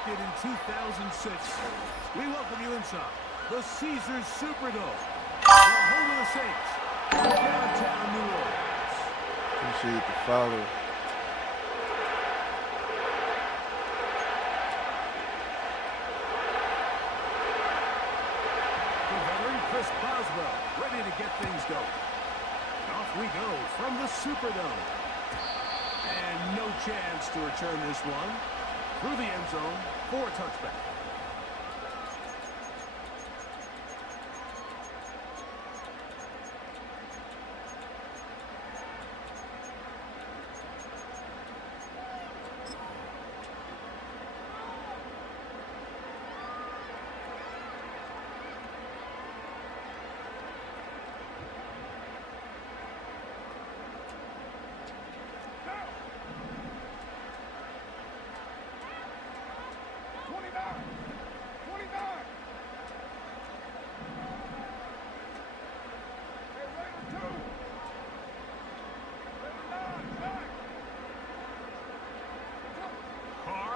erected in 2006. We welcome you inside the Caesars Superdome, the home of the Saints, downtown New Orleans. Appreciate the follow. The veteran Chris Boswell ready to get things going. Off we go from the Superdome. And no chance to return this one. Through the end zone for a touchback.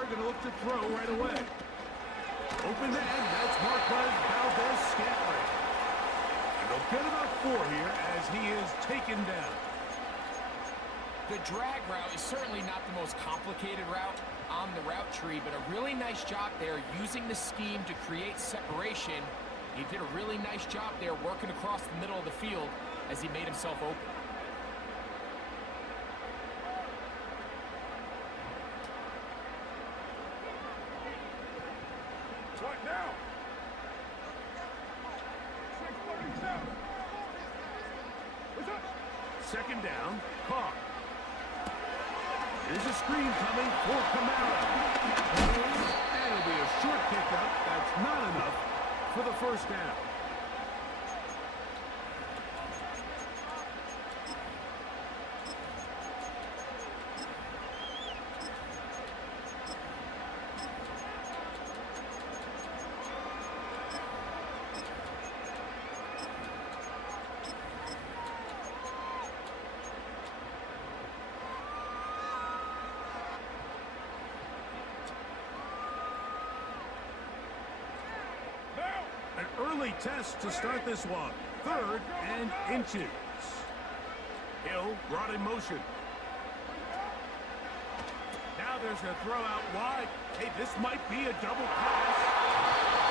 Going to look to throw right away. Open the end. That's Marquez Valdez-Scantling. And they'll get about 4 here as he is taken down. The drag route is certainly not the most complicated route on the route tree, but a really nice job there using the scheme to create separation. He did a really nice job there working across the middle of the field as he made himself open. Second down, Carr. Here's a screen coming for Kamara. And it'll be a short pickup. That's not enough for the first down. Early test to start this one. 3rd and inches. Hill brought in motion. Now there's a throw out wide. Hey, this might be a double pass.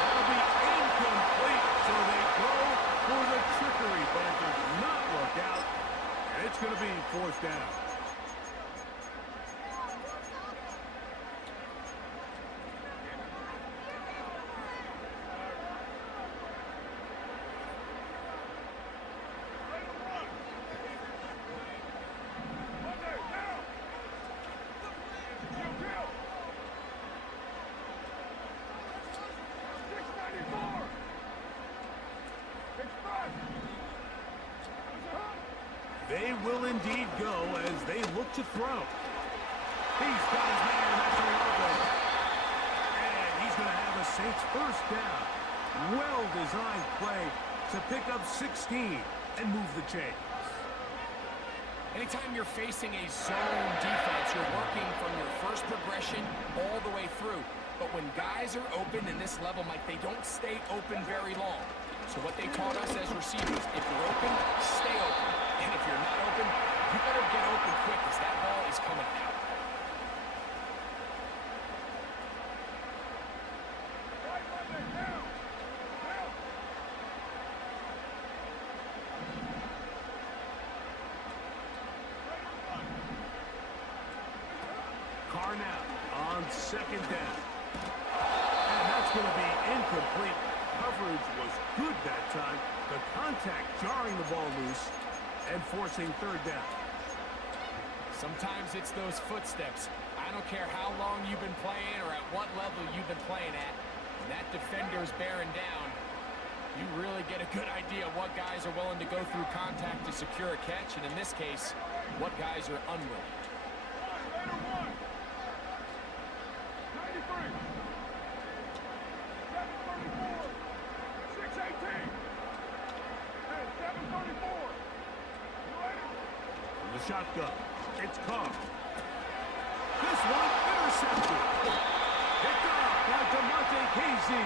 That'll be incomplete. So they go for the trickery, but it does not work out. And it's going to be 4th down. They will indeed go as they look to throw. He's got his man, and that's all over. And he's going to have a Saints first down. Well-designed play to pick up 16 and move the chains. Anytime you're facing a zone defense, you're working from your first progression all the way through. But when guys are open in this level, Mike, they don't stay open very long. So what they taught us as receivers, if you're open, stay open. And if you're not open, you better get open quick because that ball is coming out. Carr now on 2nd down. And that's going to be incomplete. Coverage was good that time. The contact jarring the ball loose and forcing 3rd down. Sometimes it's those footsteps. I don't care how long you've been playing or at what level you've been playing at. When that defender's bearing down, you really get a good idea of what guys are willing to go through contact to secure a catch, and in this case, what guys are unwilling. The shotgun. It's Carr. This one intercepted. Picked off. by Casey.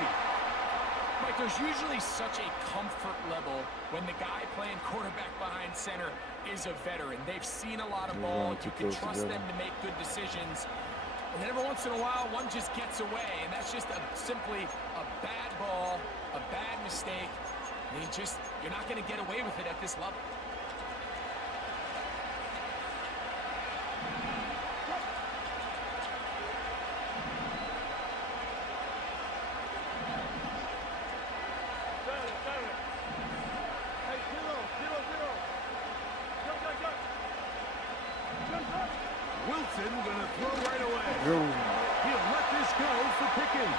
Mike, there's usually such a comfort level when the guy playing quarterback behind center is a veteran. They've seen a lot of ball. You can trust them to make good decisions. And then every once in a while, one just gets away, and that's just simply a bad ball, a bad mistake. And you're not going to get away with it at this level. Wilson going to throw right away. Yo. He'll let this go for Pickens.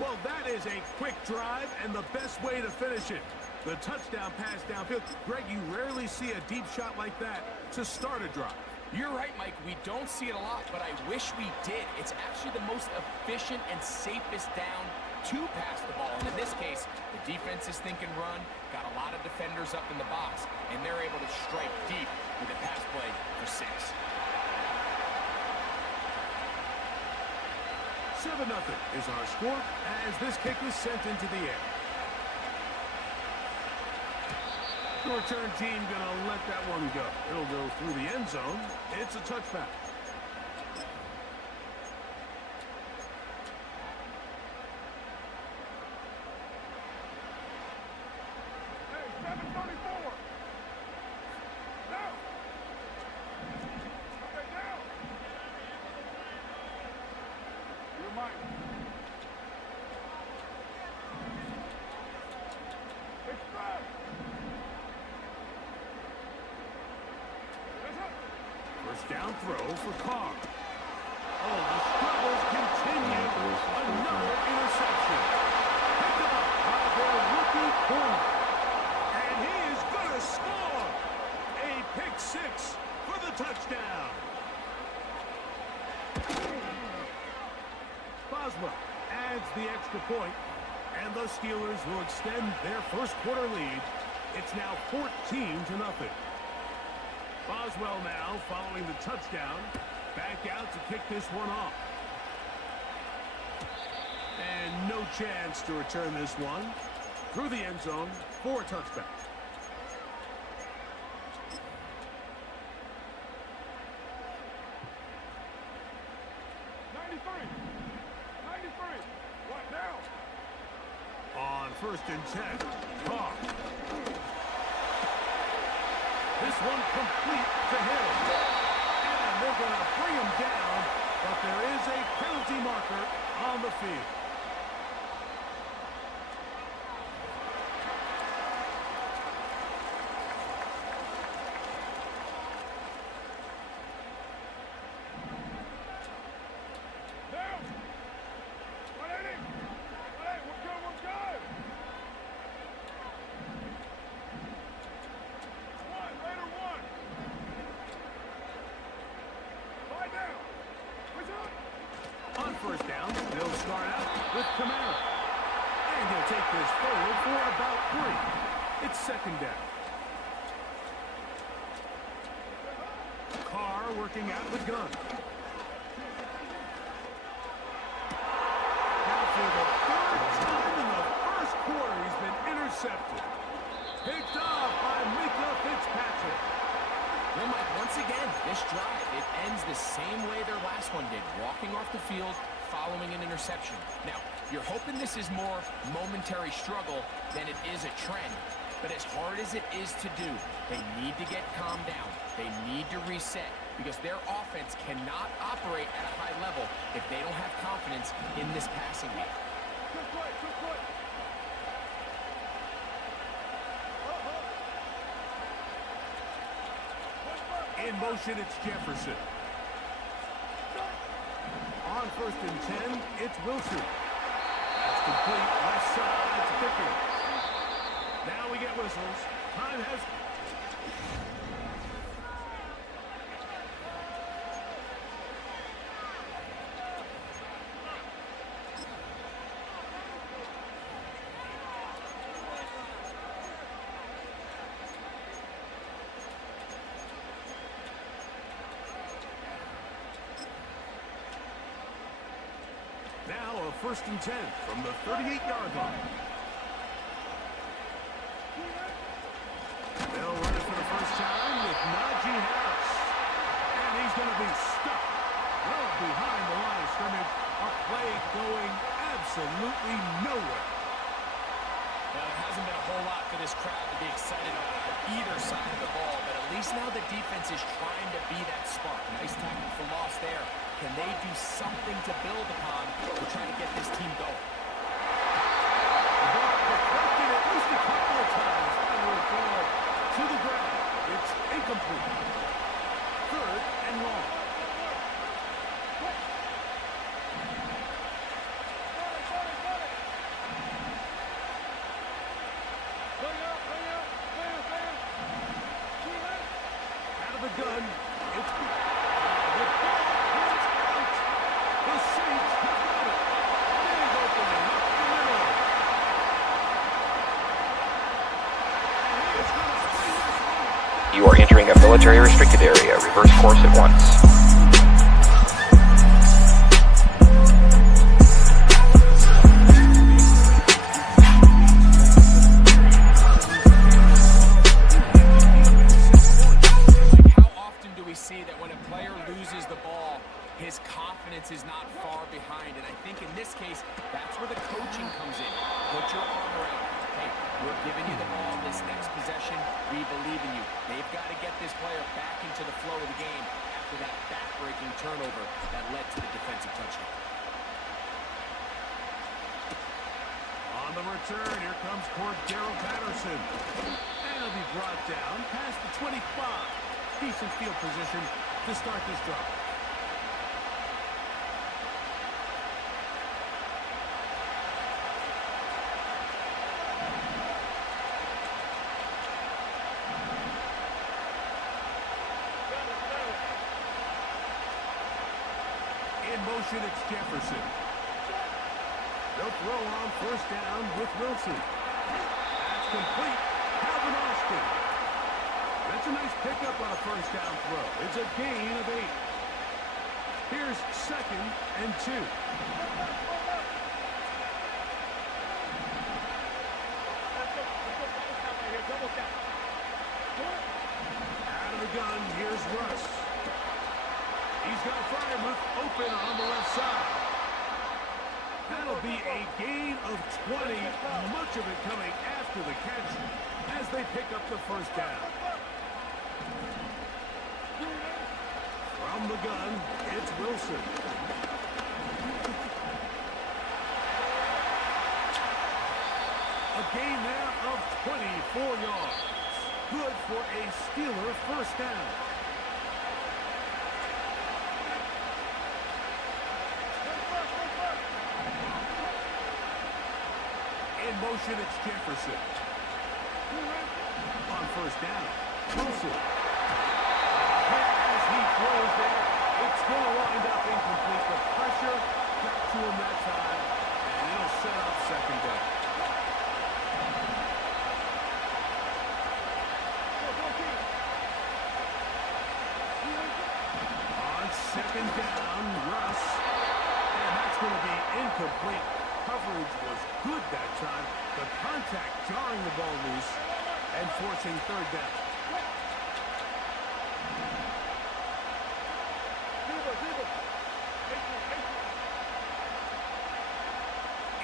Well, that is a quick drive and the best way to finish it. The touchdown pass downfield. Greg, you rarely see a deep shot like that to start a drive. You're right, Mike. We don't see it a lot, but I wish we did. It's actually the most efficient and safest down to pass the ball. And in this case, the defense is thinking run, got a lot of defenders up in the box, and they're able to strike deep with a pass play for 6. 7-0 is our score as this kick is sent into the air. The return team gonna let that one go. It'll go through the end zone. It's a touchback. First down throw for Carr. Oh, the struggles continue. Another interception. Picked up by their rookie corner. And he is going to score. A pick 6 for the touchdown. Boswell adds the extra point, and the Steelers will extend their first quarter lead. It's now 14-0. Boswell now following the touchdown. Back out to kick this one off. And no chance to return this one. Through the end zone for a touchback. On 1st and 10, Carr. This one complete to him. And they're going to bring him down, but there is a penalty marker on the field. On 1st down, they'll start out with Kamara. And he'll take this forward for about 3. It's 2nd down. Carr working out the gun. Now for the 3rd time in the 1st quarter, he's been intercepted. Picked off by Mika Fitzpatrick. Well, Mike, once again, this drive, it ends the same way their last one did, walking off the field, following an interception. Now, you're hoping this is more momentary struggle than it is a trend. But as hard as it is to do, they need to get calmed down. They need to reset because their offense cannot operate at a high level if they don't have confidence in this passing game. Good play, good play. In motion, it's Jefferson. On 1st and 10, it's Wilson. That's complete. Left side to Pickens. Now we get whistles. Time has... first and 10 from the 38-yard line. They'll run it for the first time with Najee Harris. And he's going to be stopped well behind the line of scrimmage. A play going absolutely nowhere. Now, there hasn't been a whole lot for this crowd to be excited about on either side of the ball, but at least now the defense is trying to be that spark. Nice tackle for loss there. Can they do something to build upon to try to get this team going? The ball deflected at least a couple of times and will fall to the ground. It's incomplete. Third and long. Out of the gun. It's the ball is out. The Saints have got it. Big opening up the middle. And he is going to bring this one. You are entering a military restricted area. Reverse course at once. His confidence is not far behind, and I think in this case, that's where the coaching comes in. Put your arm around him. Hey, we're giving you the ball this next possession. We believe in you. They've got to get this player back into the flow of the game after that back-breaking turnover that led to the defensive touchdown. On the return, here comes Cordero Patterson. And he'll be brought down past the 25. Decent field position to start this drive. In motion, it's Jefferson. They'll throw on first down with Wilson. That's complete. Calvin Austin. That's a nice pickup on a first down throw. It's a gain of 8. Here's second and 2. Out of the gun, here's Russ. He's got Freiermuth open on the left side. That'll be a gain of 20, much of it coming after the catch as they pick up the first down. From the gun, it's Wilson. A gain there of 24 yards. Good for a Steeler first down. In motion, it's Jefferson. On first down, Wilson. As he throws there, it's going to wind up incomplete. The pressure got to him that time, and it'll set up second down. On second down, Russ. And that's going to be incomplete. Coverage was good that time. The contact jarring the ball loose and forcing third down.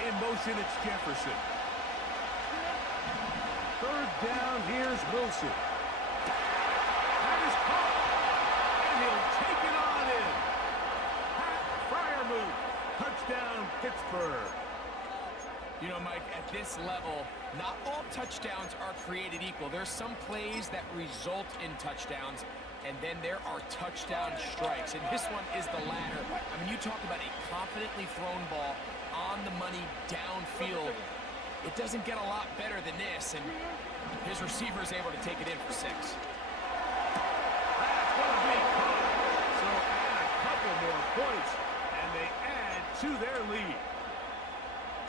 In motion, it's Jefferson. Third down, here's Wilson. That is caught. And he'll take it on in. Pat Freiermuth. Touchdown, Pittsburgh. You know, Mike, at this level, not all touchdowns are created equal. There's some plays that result in touchdowns, and then there are touchdown strikes. And this one is the latter. I mean, you talk about a confidently thrown ball on the money downfield. It doesn't get a lot better than this, and his receiver is able to take it in for 6. That's going to be caught. So add a couple more points, and they add to their lead.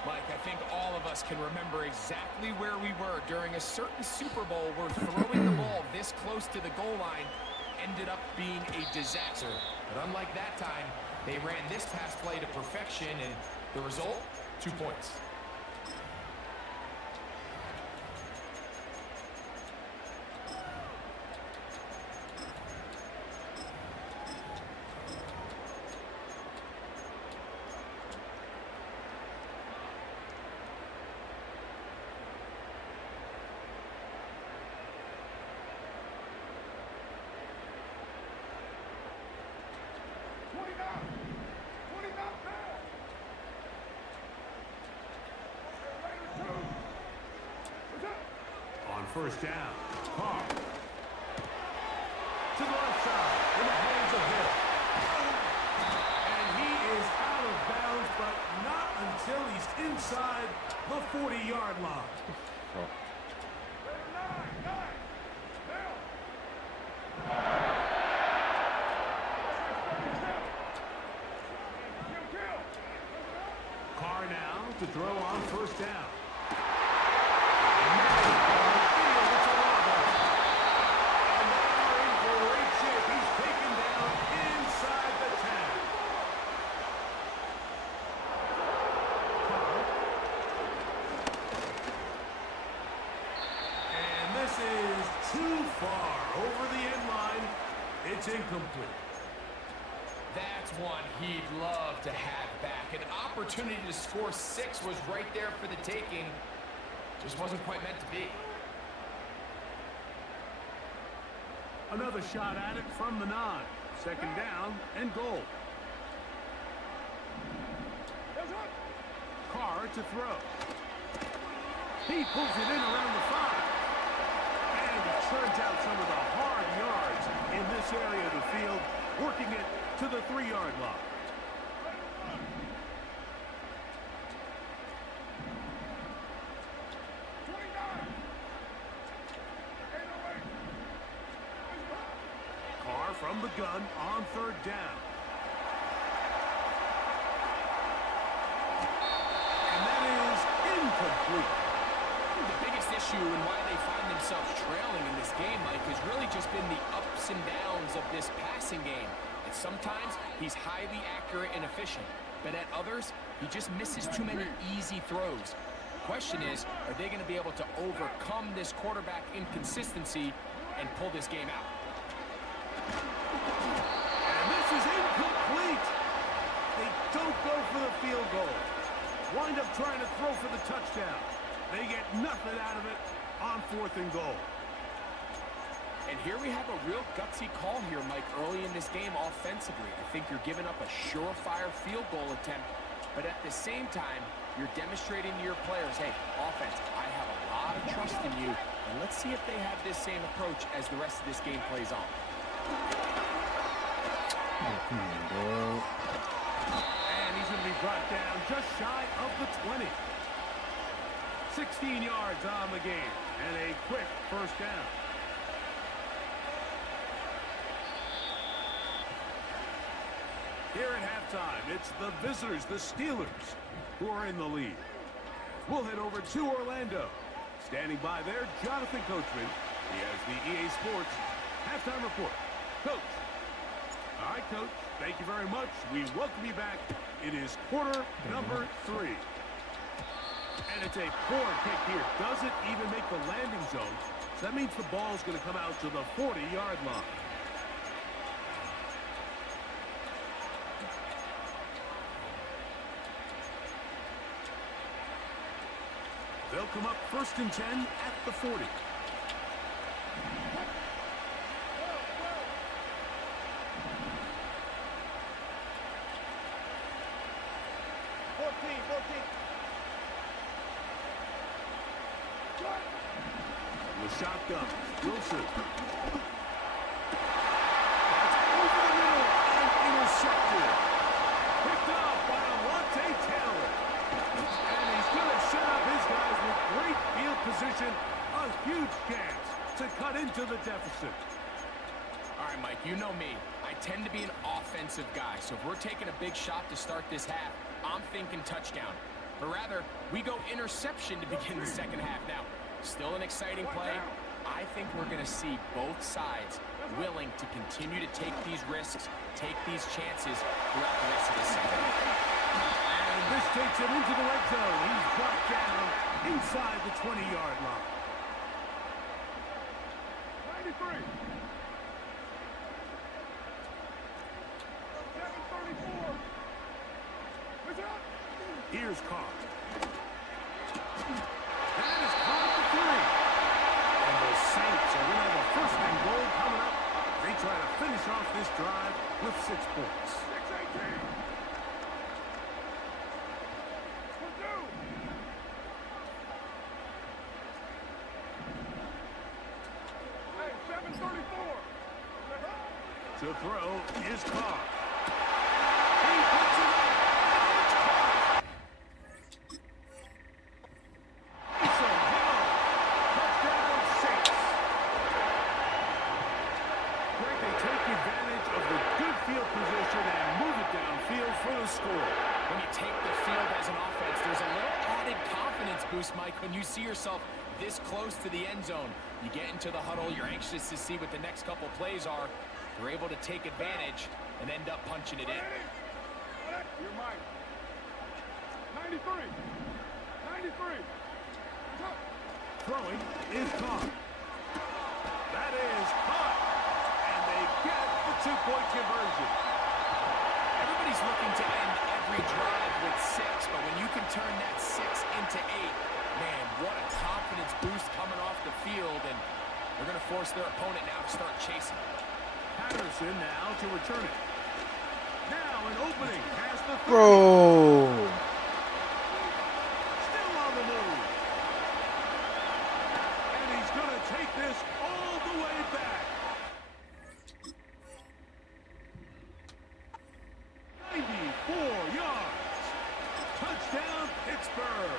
Mike, I think all of us can remember exactly where we were during a certain Super Bowl where throwing the ball this close to the goal line ended up being a disaster. But unlike that time, they ran this pass play to perfection, and The result, 2 points. On first down, Carr. To the left side, in the hands of Hill. And he is out of bounds, but not until he's inside the 40-yard line. Carr now to throw on first down. Too far over the end line. It's incomplete. That's one he'd love to have back. An opportunity to score 6 was right there for the taking. Just wasn't quite meant to be. Another shot at it from the 9. Second down and goal. Carr to throw. He pulls it in around the 5. Turns out some of the hard yards in this area of the field, working it to the 3-yard line. Carr from the gun on third down. And that is incomplete. The biggest issue and why they find themselves trailing in this game, Mike, has really just been the ups and downs of this passing game. And sometimes he's highly accurate and efficient, but at others, he just misses too many easy throws. The question is, are they going to be able to overcome this quarterback inconsistency and pull this game out? And this is incomplete. They don't go for the field goal. Wind up trying to throw for the touchdown. They get nothing out of it on 4th and goal. And here we have a real gutsy call here, Mike, early in this game offensively. I think you're giving up a surefire field goal attempt, but at the same time, you're demonstrating to your players, hey, offense, I have a lot of trust in you, and let's see if they have this same approach as the rest of this game plays on. And he's going to be brought down just shy of the 20. 16 yards on the game, and a quick first down. Here at halftime, it's the visitors, the Steelers, who are in the lead. We'll head over to Orlando. Standing by there, Jonathan Coachman. He has the EA Sports halftime report. Coach. All right, Coach. Thank you very much. We welcome you back. It is quarter number 3. And it's a poor kick here. Doesn't even make the landing zone. So that means the ball's going to come out to the 40-yard line. They'll come up 1st and 10 at the 40. 14. The shotgun. Wilson. That's over the middle and intercepted. Picked up by Alontae Taylor. And he's going to set up his guys with great field position. A huge chance to cut into the deficit. All right, Mike, you know me. I tend to be an offensive guy, so if we're taking a big shot to start this half, I'm thinking touchdown. But rather, we go interception to begin the second half. Now, still an exciting play. I think we're going to see both sides willing to continue to take these risks, take these chances throughout the rest of this second half. And this takes him into the red zone. He's brought down inside the 20-yard line. 93. 734. What's up? Here's Carr. That is caught at the 3. And the Saints are going to have a first and goal coming up. They try to finish off this drive with 6 points. 618. Purdue. Hey, 734. To throw is Carr. He puts it up. It's Carr. It's a ball. Touchdown Saints. Greg, they take advantage of the good field position and move it downfield for the score. When you take the field as an offense, there's a little added confidence boost, Mike, when you see yourself this close to the end zone. You get into the huddle, you're anxious to see what the next couple plays are. You're able to take advantage and end up punching it in. You're Mike. 93. 93. Throwing is Carr. That is caught. And they get the 2-point conversion. Everybody's looking to end every drive with 6, but when you can turn that 6 into 8, man, what a confidence boost coming off the field, and they're going to force their opponent now to start chasing. Patterson now to return it. Now an opening past the 30. Bro. Still on the move. And he's going to take this all the way back. 94 yards. Touchdown, Pittsburgh.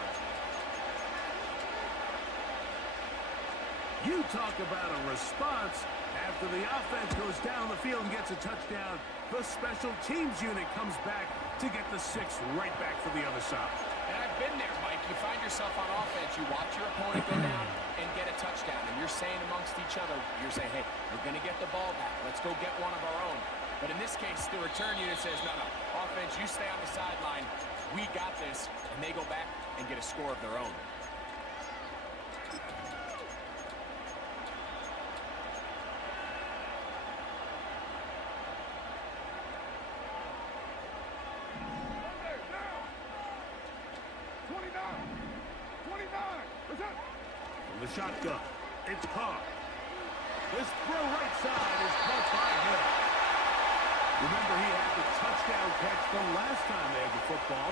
You talk about a response. After the offense goes down the field and gets a touchdown, the special teams unit comes back to get the 6 right back for the other side. And I've been there, Mike. You find yourself on offense, you watch your opponent go down and get a touchdown, and you're saying amongst each other, you're saying, hey, we're going to get the ball back. Let's go get one of our own. But in this case, the return unit says, no, offense, you stay on the sideline. We got this. And they go back and get a score of their own. From the shotgun, it's Carr. This throw right side is caught by him. Remember, he had the touchdown catch the last time they had the football.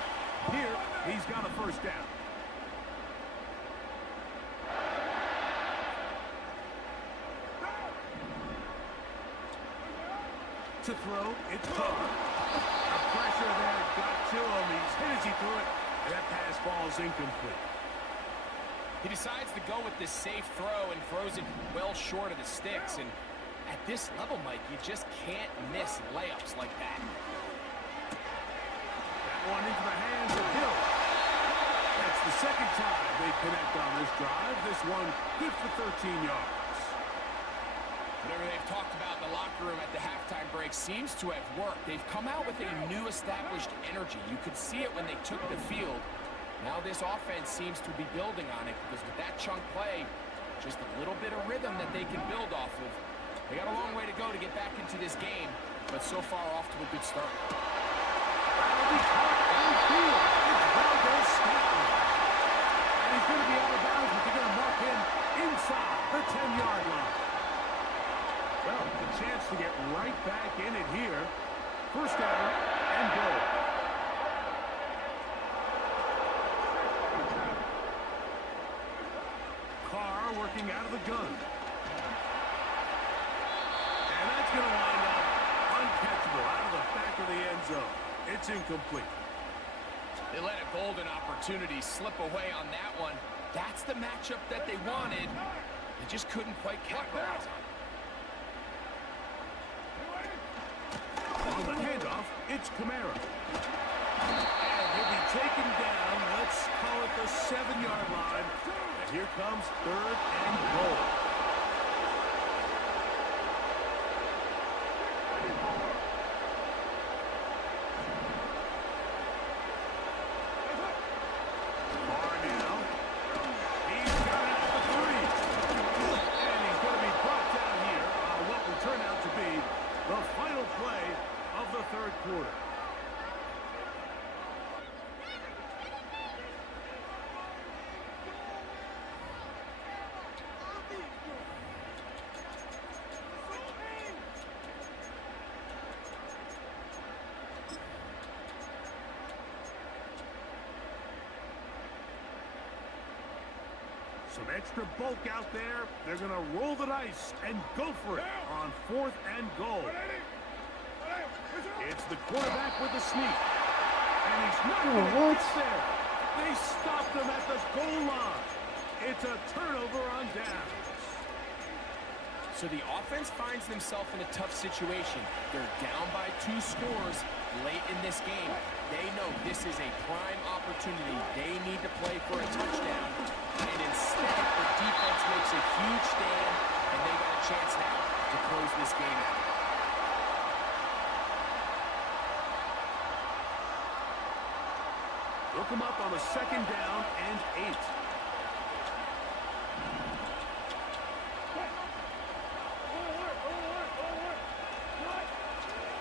Here, he's got a first down. To throw, it's Carr. The pressure there got to him. He's hit as he threw it, and that pass ball is incomplete. He decides to go with this safe throw and throws it well short of the sticks. And at this level, Mike, you just can't miss layups like that. That one into the hands of Hill. That's the second time they connect on this drive. This one good for 13 yards. Whatever they've talked about in the locker room at the halftime break seems to have worked. They've come out with a new established energy. You could see it when they took the field. Now this offense seems to be building on it because with that chunk play, just a little bit of rhythm that they can build off of. They got a long way to go to get back into this game, but so far off to a good start. That'll be caught downfield. It's Valdez Scotland. And he's going to be out of bounds, but they're going to mark him inside the 10-yard line. Well, the chance to get right back in it here. First down and goal. Carr working out of the gun. And that's going to wind up uncatchable out of the back of the end zone. It's incomplete. They let a golden opportunity slip away on that one. That's the matchup that they wanted. They just couldn't quite capitalize on it. On the handoff, it's Kamara. And he'll be taken down, let's call it the 7-yard line. And here comes third and goal. Some extra bulk out there. They're going to roll the dice and go for it on 4th and goal. It's the quarterback with the sneak. And he's not going to get there. They stopped him at the goal line. It's a turnover on downs. So the offense finds themselves in a tough situation. They're down by 2 scores late in this game. They know this is a prime opportunity. They need to play for a touchdown. And instead, the defense makes a huge stand, and they got a chance now to close this game out. Look him up on a 2nd down and 8.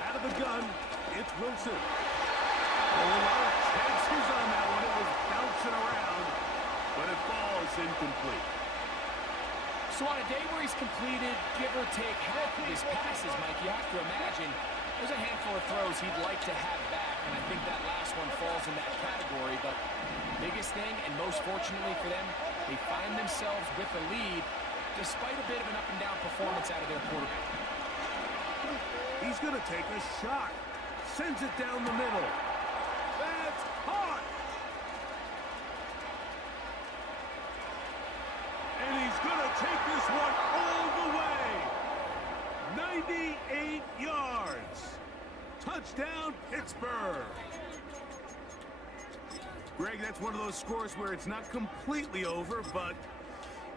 Out of the gun, it's Wilson. A lot of chances on that one. It was bouncing around, but it falls incomplete. So on a day where he's completed, give or take half of his passes, Mike, you have to imagine there's a handful of throws he'd like to have back, and I think that last one falls in that category. But biggest thing, and most fortunately for them, they find themselves with a lead despite a bit of an up-and-down performance out of their quarterback. He's going to take a shot. Sends it down the middle. That's hot. And he's going to take this one all the way. 98 yards. Touchdown, Pittsburgh. Greg, that's one of those scores where it's not completely over, but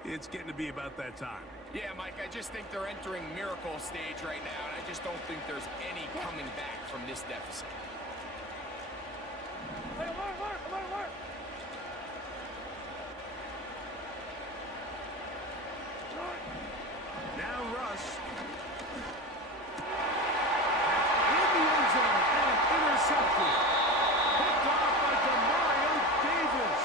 it's getting to be about that time. Yeah, Mike, I just think they're entering miracle stage right now, and I just don't think there's any coming back from this deficit. Now Russ. In the end zone and intercepted. Picked off by Demario Davis.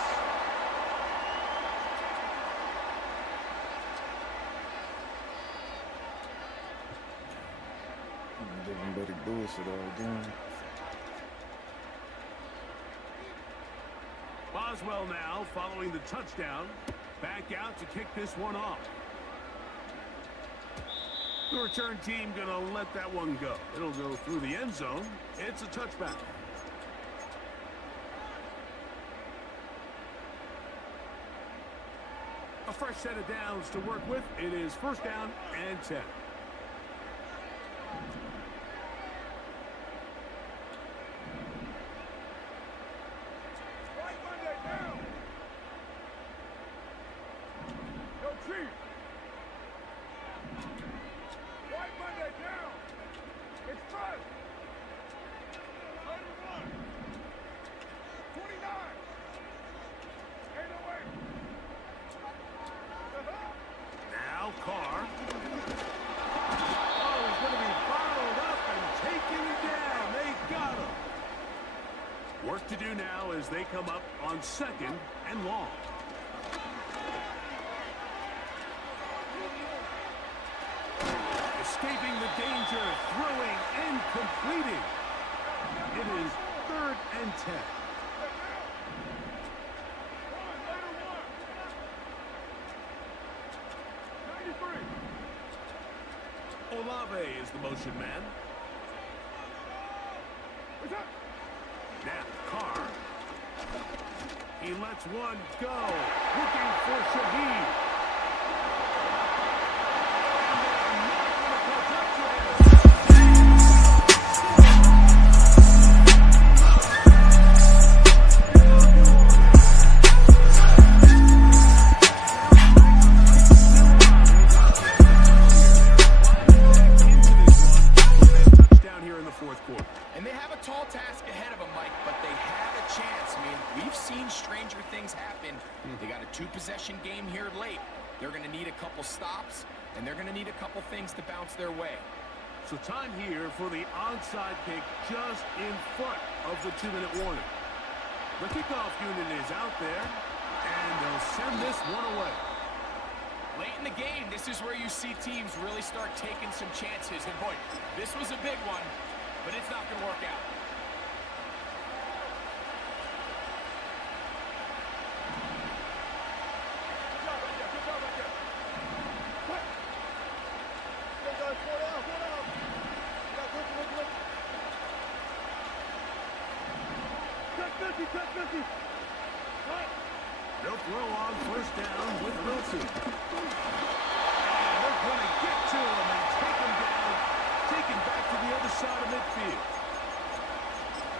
Nothing but a bullshit all game. Boswell now following the touchdown. Back out to kick this one off. The return team gonna let that one go. It'll go through the end zone. It's a touchback. A fresh set of downs to work with. It is 1st down and 10. Carr. Oh, he's going to be followed up and taken down. They got him. Work to do now as they come up on 2nd and long. Escaping the danger, throwing and completing. It is 3rd and 10. Olave is the motion man. Now Carr. He lets one go. Looking for Shaheed. Two-possession game here late. They're going to need a couple stops, and they're going to need a couple things to bounce their way. So time here for the onside kick just in front of the 2-minute warning. The kickoff unit is out there, and they'll send this one away. Late in the game, this is where you see teams really start taking some chances. And boy, this was a big one, but it's not going to work out. They'll throw on first down with Wilson. And they're going to get to him and take him down, take him back to the other side of midfield.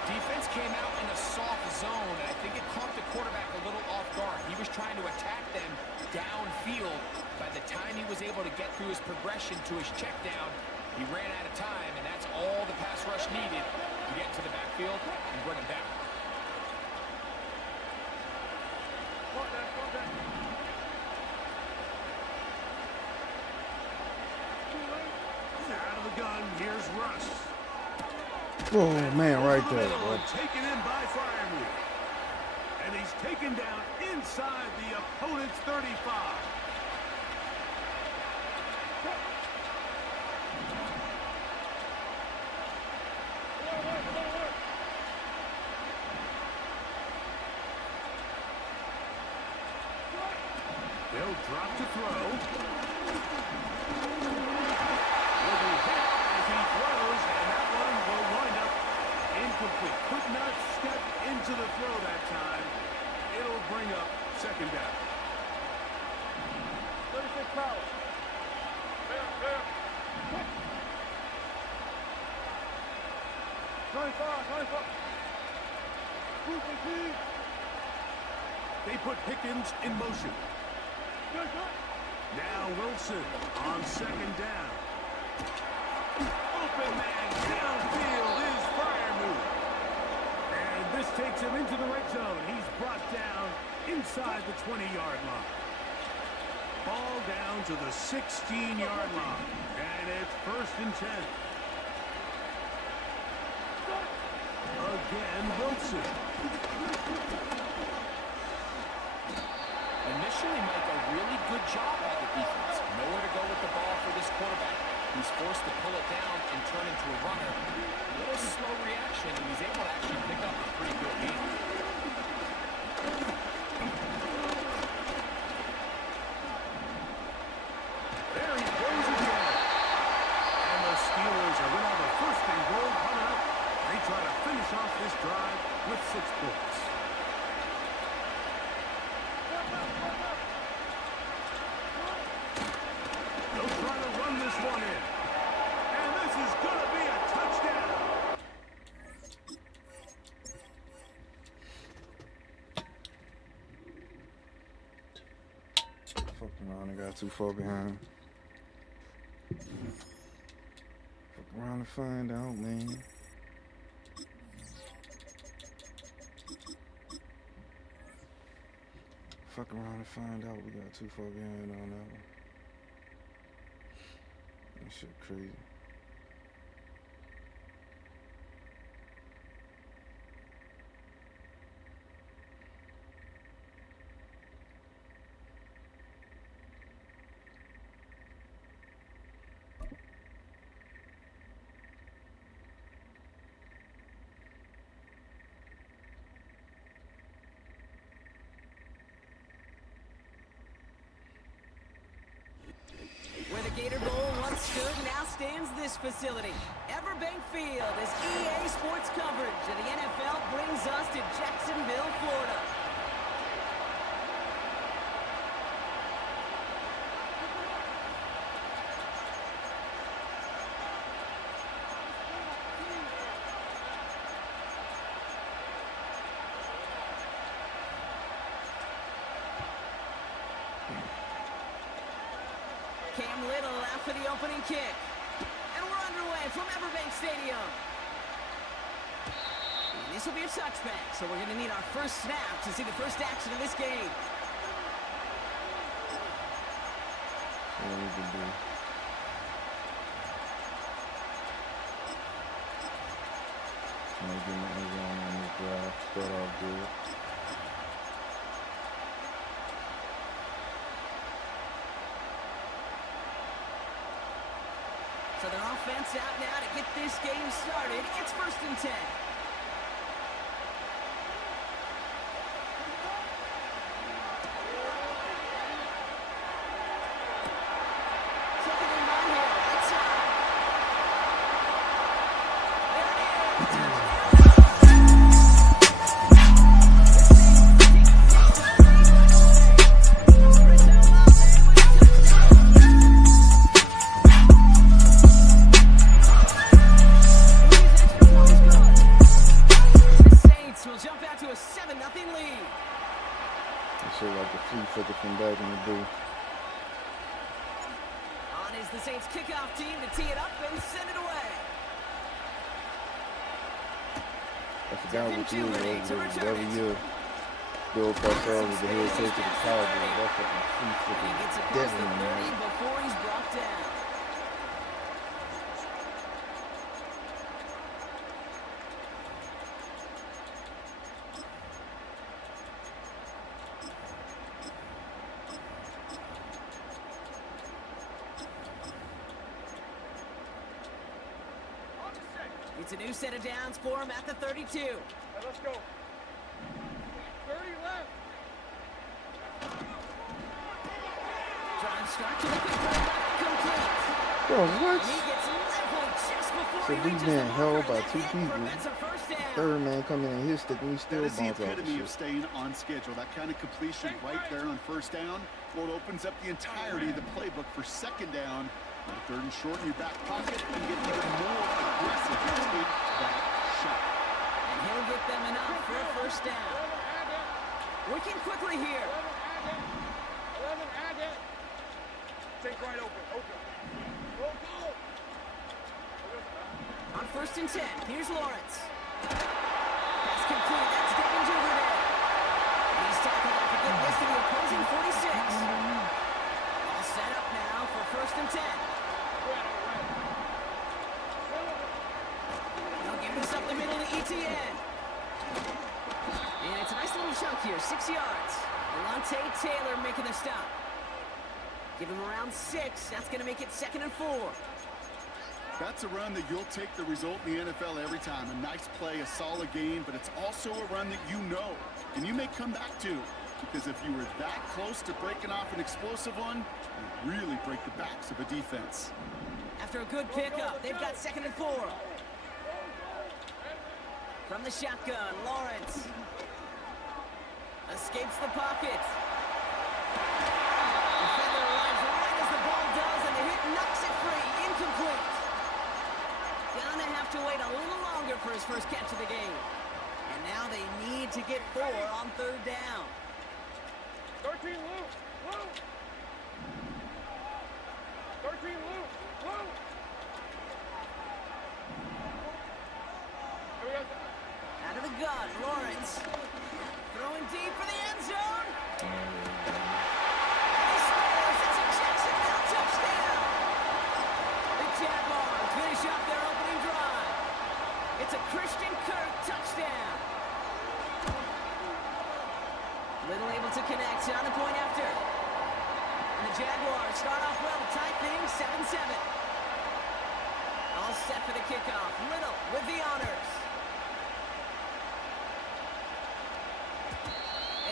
Defense came out in a soft zone, and I think it caught the quarterback a little off guard. He was trying to attack them downfield. By the time he was able to get through his progression to his check down, he ran out of time, and that's all the pass rush needed to get to the backfield and bring him down. Out of the gun, here's Russ. Oh, man, right there, bro. Taken in by Firewood. And he's taken down inside the opponent's 35. They'll drop to throw. Will be hit as he throws, and that one will wind up incomplete. Could not step into the throw that time. It'll bring up second down. 36 power. There. 25. They put Pickens in motion. Now Wilson on second down. Open man downfield is Firewood. And this takes him into the red zone. He's brought down inside the 20-yard line. Ball down to the 16-yard line. And it's 1st and 10. Again, Wilson. Initially, Mike, a really good job by the defense. Nowhere to go with the ball for this quarterback. He's forced to pull it down and turn into a runner. A little slow reaction, and he's able to actually pick up a pretty good lead. There he goes again. And the Steelers are going to have a 1st and goal coming up. They try to finish off this drive with 6 points. They'll try to run this one in. And this is going to be a touchdown. Fuck around and got too far behind. Fuck around and find out, man. Fuck around and find out we got too far behind on that one. That shit crazy. Where the Gator Bowl once stood, now stands this facility. Everbank Field as EA Sports coverage of the NFL brings us to Jacksonville, Florida. Cam Little out for the opening kick. And we're underway from Everbank Stadium. And this will be a touchback, so we're going to need our first snap to see the first action of this game. What we can do. Trying to get my end zone on this drive. Start off good. So their offense out now to get this game started. It's 1st and 10. Second and 9 here. Outside. Flicker from back in the day. On is the Saints kickoff team to tee it up and send it away. I forgot what year it was. Every year, Bill Parcells was the head coach of the Cowboys. That fucking flea And he gets flicker across the deadly, 30 man. before he's brought down. It's a new set of downs for him at the 32. Hey, let's go. 30 left. Drive start to the quick throw left, complete. Bro, what? He gets leveled just before So he we reaches been the held marker, by and two that hit people. prevents a first down. Third man coming in his stick and we still That is the bounce off the epitome of shit. staying on schedule. That kind of completion right there on first down, well, it opens up the entirety of the playbook for second down. On third and short in your back pocket, and get even more aggressive to take that shot. And he'll get them enough for a first down. Working quickly here. 11, add it. Take right open. Go. On first and 10, here's Lawrence. Pass complete, that's Devin Duvernay. He's tackled off a good list to the opposing 46. All set up now for first and 10. They'll give this up the middle to ETN. And it's a nice little chunk here, 6 yards. Delonte Taylor making the stop. Give him around 6, that's going to make it 2nd and 4. That's a run that you'll take the result in the NFL every time. A nice play, a solid game, but it's also a run that you know, and you may come back to, because if you were that close to breaking off an explosive one, you really break the backs of a defense. After a good pickup, they've got 2nd and 4. From the shotgun, Lawrence escapes the pocket. Defender arrives right as the ball does, and the hit knocks it free. Incomplete. Gonna have to wait a little longer for his first catch of the game. And now they need to get 4 on third down. 13 loose. 13 loose. Out of the gun, Lawrence. Throwing deep for the end zone. He scores. It's a Jacksonville touchdown. The Jaguars finish off their opening drive. It's a Christian Kirk touchdown. Little able to connect on the point after. And the Jaguars start off well to tie things 7-7. All set for the kickoff. Little with the honors.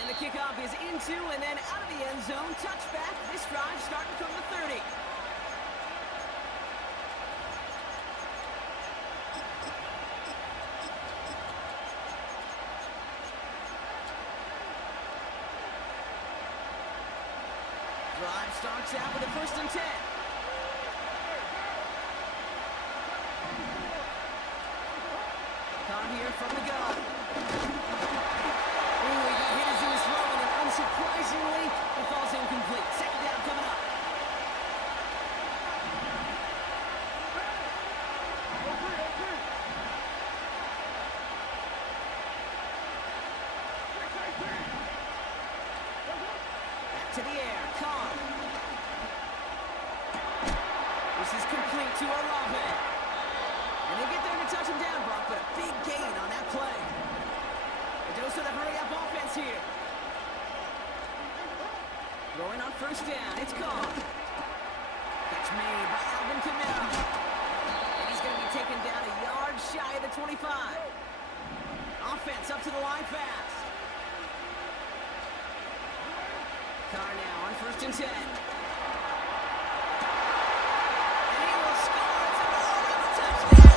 And the kickoff is into and then out of the end zone. Touchback. This drive starting from the 30. Drive starts out with a first and 10. Carr here from the gun. Ooh, he got hit as he was throwing, and unsurprisingly, it falls incomplete. Second down coming up. Back to the air. Carr. This is complete to Olave. And they get there to touch him down, Brock, but a big gain on that play. A dose of the hurry-up offense here. Throwing on first down, it's gone. Catch made by Alvin Kamara. And he's going to be taken down a yard shy of the 25. Offense up to the line fast. Carr now on first and 10. And he will score. It's a touchdown.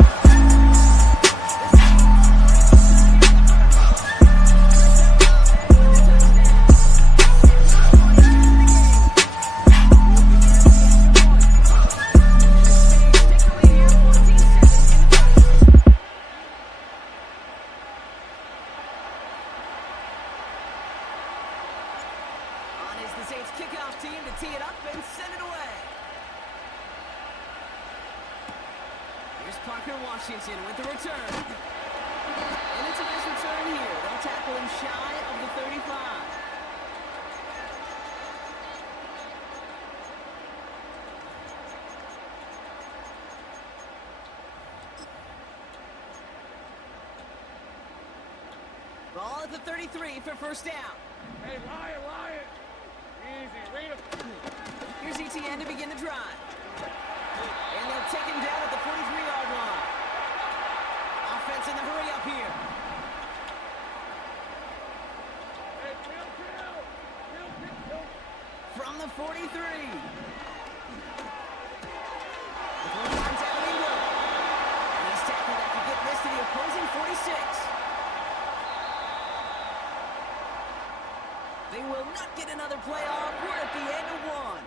Here's Parker Washington with the return. And it's a nice return here. They'll tackle him shy of the 35. Ball at the 33 for first down. Hey, Lion. Easy. Read him. Here's ETN to begin the drive. And they'll take him down at the 43-yard line. Offense in the hurry up here. Hey, kill. From the 43. The throw finds Evan Ingram. And he's tackled after getting this to the opposing 46. They will not get another playoff. We're at the end of one.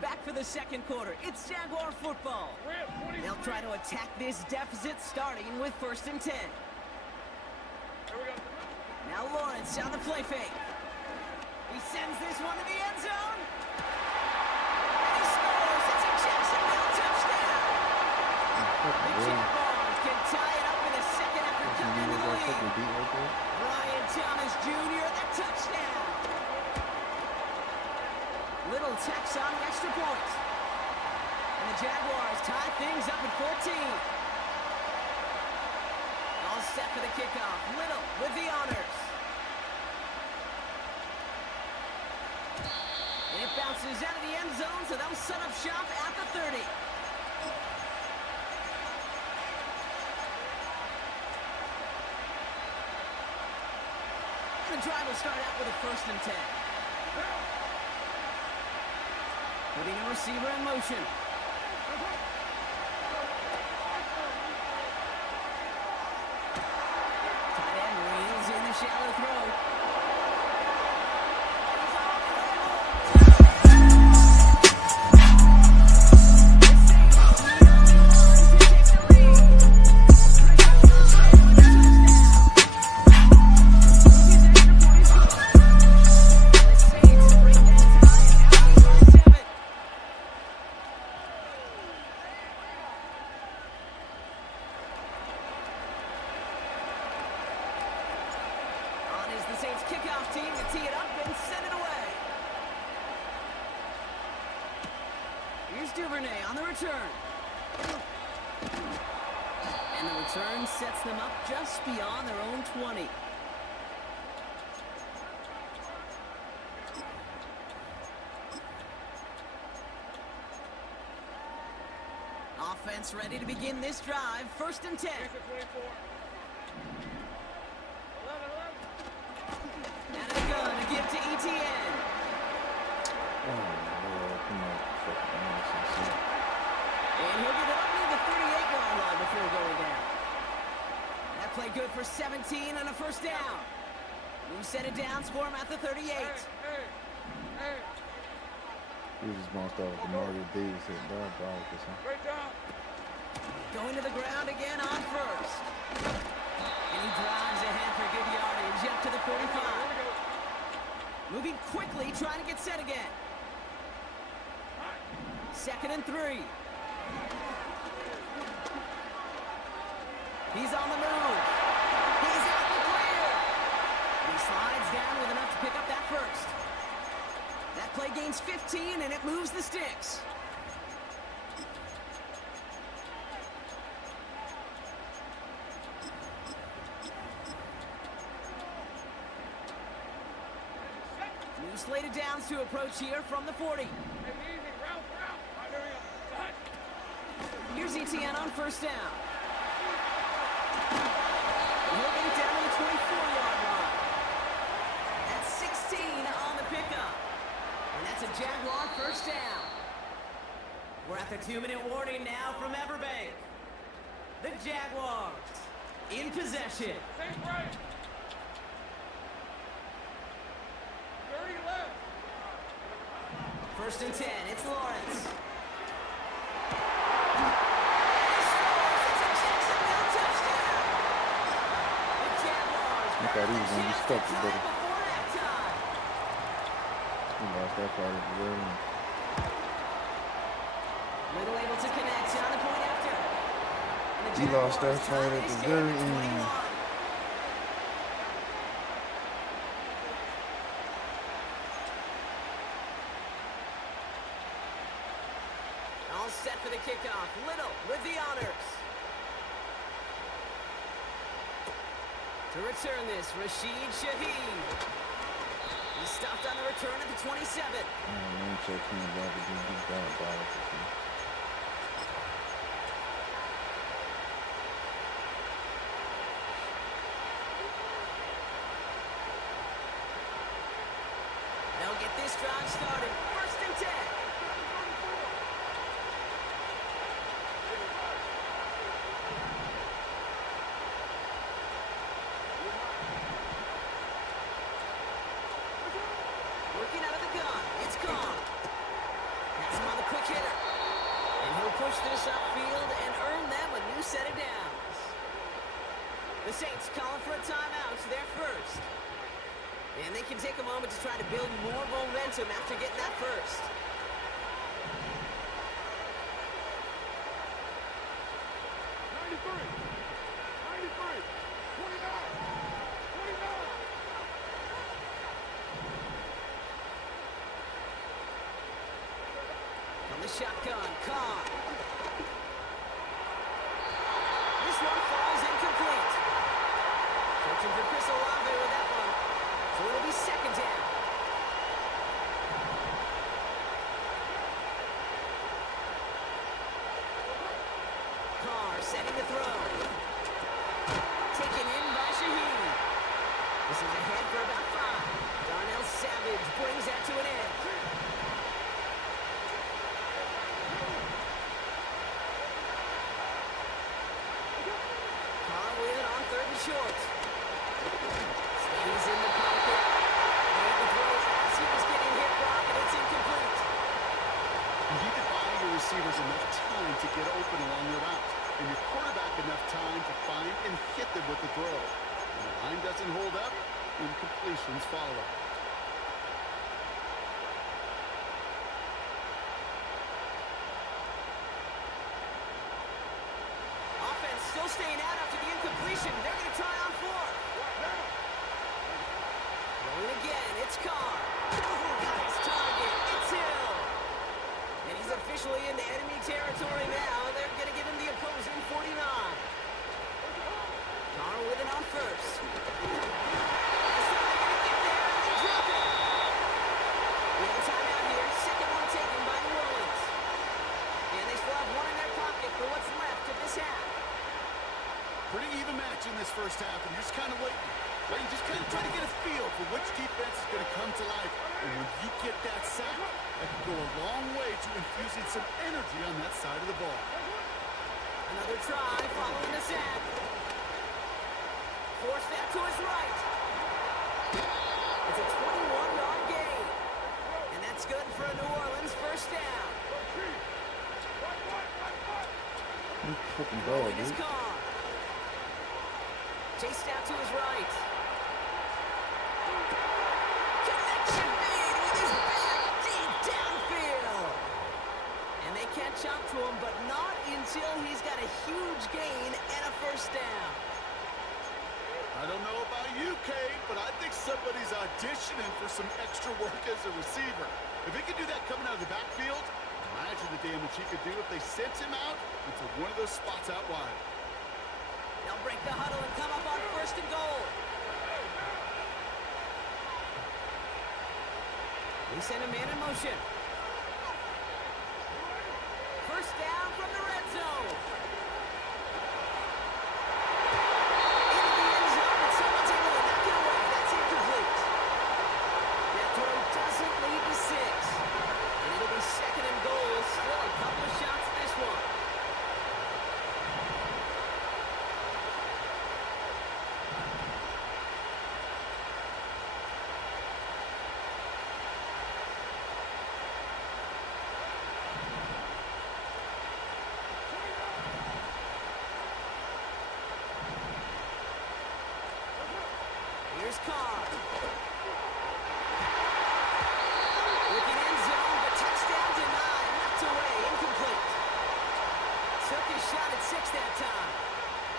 Back for the second quarter. It's Jaguar football. They'll try to attack this deficit starting with 1st and 10. Here we go. Now Lawrence on the play fake. He sends this one to the end zone. And he scores. It's a Jacksonville touchdown. The Jaguars can tie it up in a second after coming into the lead. Brian Thomas Jr., the touchdown. Little tax on the extra point. And the Jaguars tie things up at 14. All set for the kickoff. Little with the honors. And it bounces out of the end zone, so they'll set up shop at the 30. The drive will start out with a 1st and 10. Putting a receiver in motion. Tight end reels in the shallow throw. The Saints kickoff team to tee it up and send it away. Here's Duvernay on the return. And the return sets them up just beyond their own 20. Offense ready to begin this drive. 1st and 10. 24. 11. And a gun to give to ETN. And he'll get it up near the 38-yard line before going down. That play good for 17 and a 1st down. We set it down for him at the 38. Hey. He was just going to start with the Mario Davis at that. Great job. Going to the ground again on 1st. And he drives ahead for good yardage up to the 45. Moving quickly, trying to get set again. 2nd and 3. He's on the move. He's out the clear. And he slides down with enough to pick up that 1st. That play gains 15, and it moves the sticks. New slated downs to approach here from the 40. Hey, easy. Route. Right, here we go. Here's ETN on 1st down. And he'll get it down to the 24-yard line. That's 16 on the pickup. And that's a Jaguar 1st down. We're at the 2-minute warning now from Everbank. The Jaguars in possession. Safe right. 30 left. First and 10, it's Lawrence. I thought he was going to be stuck, buddy. He lost that part of the game. Little able to connect on the point after. He lost that fight at the very end. All set for the kickoff. Little with the honors. To return this, Rashid Shaheed. He stopped on the return at the 27. Man, so clean about to be beat down by it. They'll get this drive started. First and 10. Working out of the gun. It's gone. Has him on the quick hitter. And he'll push this upfield and earn them a new set of downs. The Saints calling for a timeout. They're first. And they can take a moment to try to build more momentum after getting that first. From the shotgun, Carr. This one falls incomplete. Searching for Chris Olave with that one. So it'll be second down. Carr setting the throw. Taken in by Shaheed. This is ahead for about 5. Darnell Savage brings that to an end. Carr with it on 3rd and short. Stays in the pocket. Made the throw as he was getting hit, Brock, and it's incomplete. You need to buy your receivers enough time to get open along your route, and your quarterback enough time to find and hit them with the throw. When the line doesn't hold up, incompletions follow. Offense still staying out after the incompletion. They're going to try on 4th. Rolling again, it's Carr. Got his target, it's Hill. And he's officially in the enemy territory now. They're going to give him the opposing 49. Carr with it on 1st. We have a timeout here. Second one taken by New Orleans. And they still have one in their pocket for what's left of this half. Pretty even match in this first half, and you're just kind of waiting. Just kind of trying to get a feel for which defense is going to come to life. And when you get that sack, that can go a long way to infusing some energy on that side of the ball. Another try following the sack. Forced that to his right. It's a 21-yard gain. And that's good for a New Orleans first down. You fucking ball, His dude. car. Chased out to his right. Connection made with his back deep downfield. And they catch up to him, but not until he's got a huge gain and a first down. I don't know about you, Kate, but I think somebody's auditioning for some extra work as a receiver. If he could do that coming out of the backfield, imagine the damage he could do if they sent him out into one of those spots out wide. They'll break the huddle and come up on 1st and goal. We send a man in motion. First down from the red zone. Into the end zone, and someone's able to knock it away. That's incomplete. That throw doesn't lead to 6. And it'll be 2nd and goal. Still a couple of shots at this one.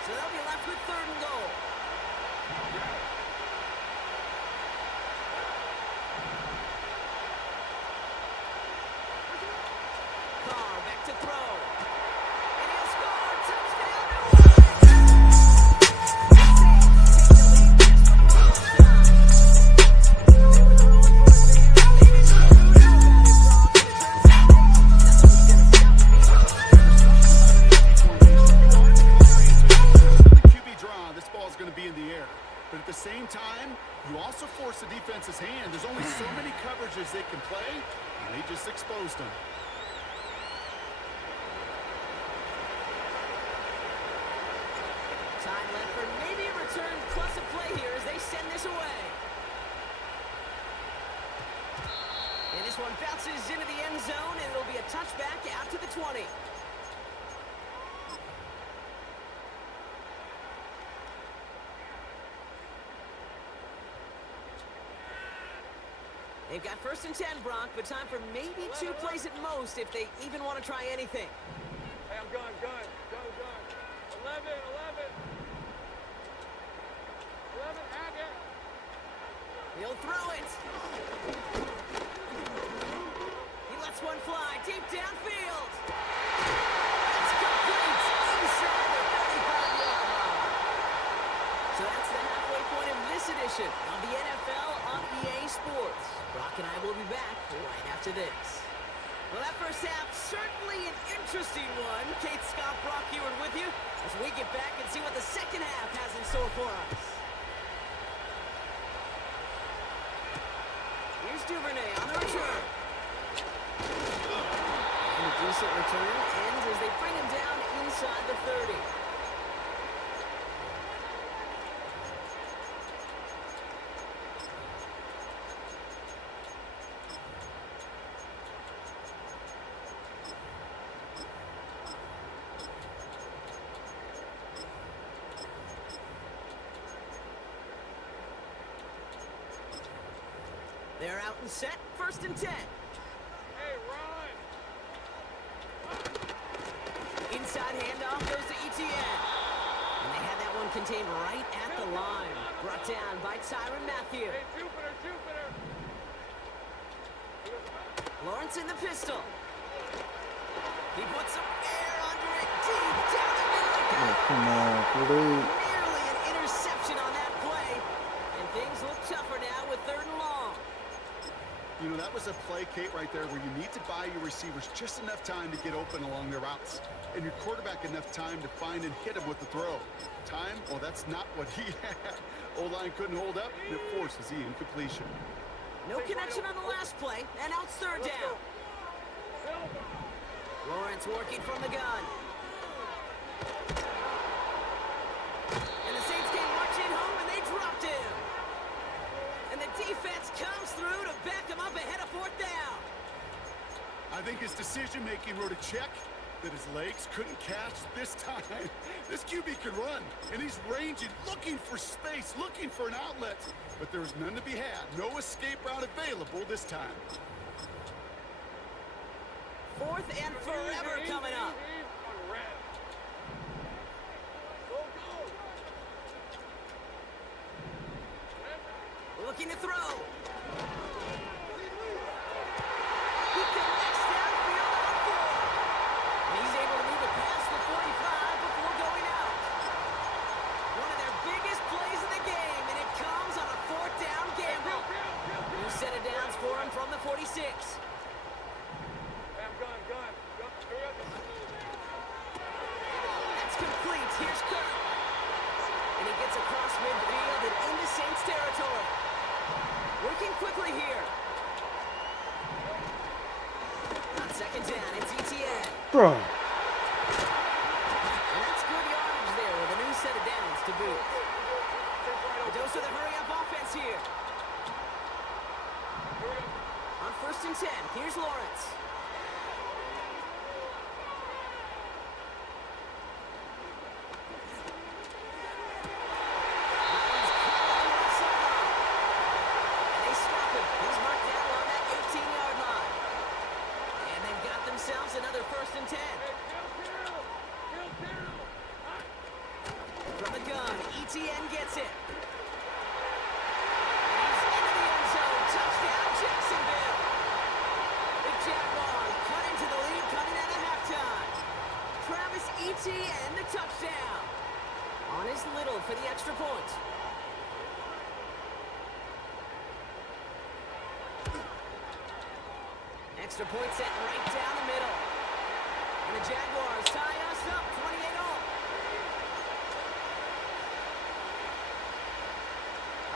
So they'll be left with 3rd and goal. Carr back to throw. And he'll score. Touchdown, New Orleans. The Saints take the lead just before halftime. They were throwing for it there. They didn't know who to do about it, Brock. But it turns out, hey, nothing was going to stop me. QB draw, this ball's going to be in the air. But at the same time, you also force the defense's hand. There's only so many coverages they can play, and they just exposed them. Time left for maybe a return plus a play here as they send this away. And this one bounces into the end zone, and it'll be a touchback out to the 20. They've got 1st and 10, Brock, but time for maybe 2 plays at most if they even want to try anything. Hey, I'm going. 11, Hackett. He'll throw it. He lets one fly deep downfield. That's complete inside the 35-yard line. So that's the halfway point of this edition of the NFL on EA Sports. Brock and I will be back right after this. Well, that first half, certainly an interesting one. Kate, Scott, Brock Ewart with you as we get back and see what the second half has in store for us. Here's Duvernay on the return. And a decent return ends as they bring him down inside the 30. They're out and set, 1st and 10. Hey, run. Inside handoff goes to Etienne. And they had that one contained right at the line. Brought down by Tyrann Mathieu. Hey, Jupiter. Lawrence in the pistol. He puts some air under it deep down the middle. Oh, come on, dude. Nearly an interception on that play. And things look tougher now with 3rd and long. You know, that was a play, Kate, right there where you need to buy your receivers just enough time to get open along their routes. And your quarterback enough time to find and hit him with the throw. Time? Well, that's not what he had. O-line couldn't hold up, and it forces the incompletion. No connection on the last play, and now it's 3rd down. Lawrence working from the gun. And the Saints came marching home, and they dropped him. And the defense comes through to back him up ahead of 4th down. I think his decision-making wrote a check that his legs couldn't catch this time. This QB can run, and he's ranging, looking for space, looking for an outlet. But there's none to be had. No escape route available this time. 4th and forever coming up. Looking to throw. He connects downfield on 4. And he's able to move it past the 45 before going out. One of their biggest plays of the game, and it comes on a 4th down gamble. New set of downs for him from the 46. Hey, I'm going. That's complete. Here's Kirk. And he gets across midfield and into Saints territory. Working quickly here. On 2nd down, it's Etienne. Bro. And that's good yardage there with a new set of downs to boot. A dose of the hurry-up offense here. On 1st and 10, here's Lawrence. Another 1st and 10. From the gun, ETN gets it. And he's into the end zone. Touchdown, Jacksonville. The Jaguars cut into the lead coming out of halftime. Travis Etienne, the touchdown. On his Little for the extra point. Extra point set right down the middle. And the Jaguars tie us up 28-all.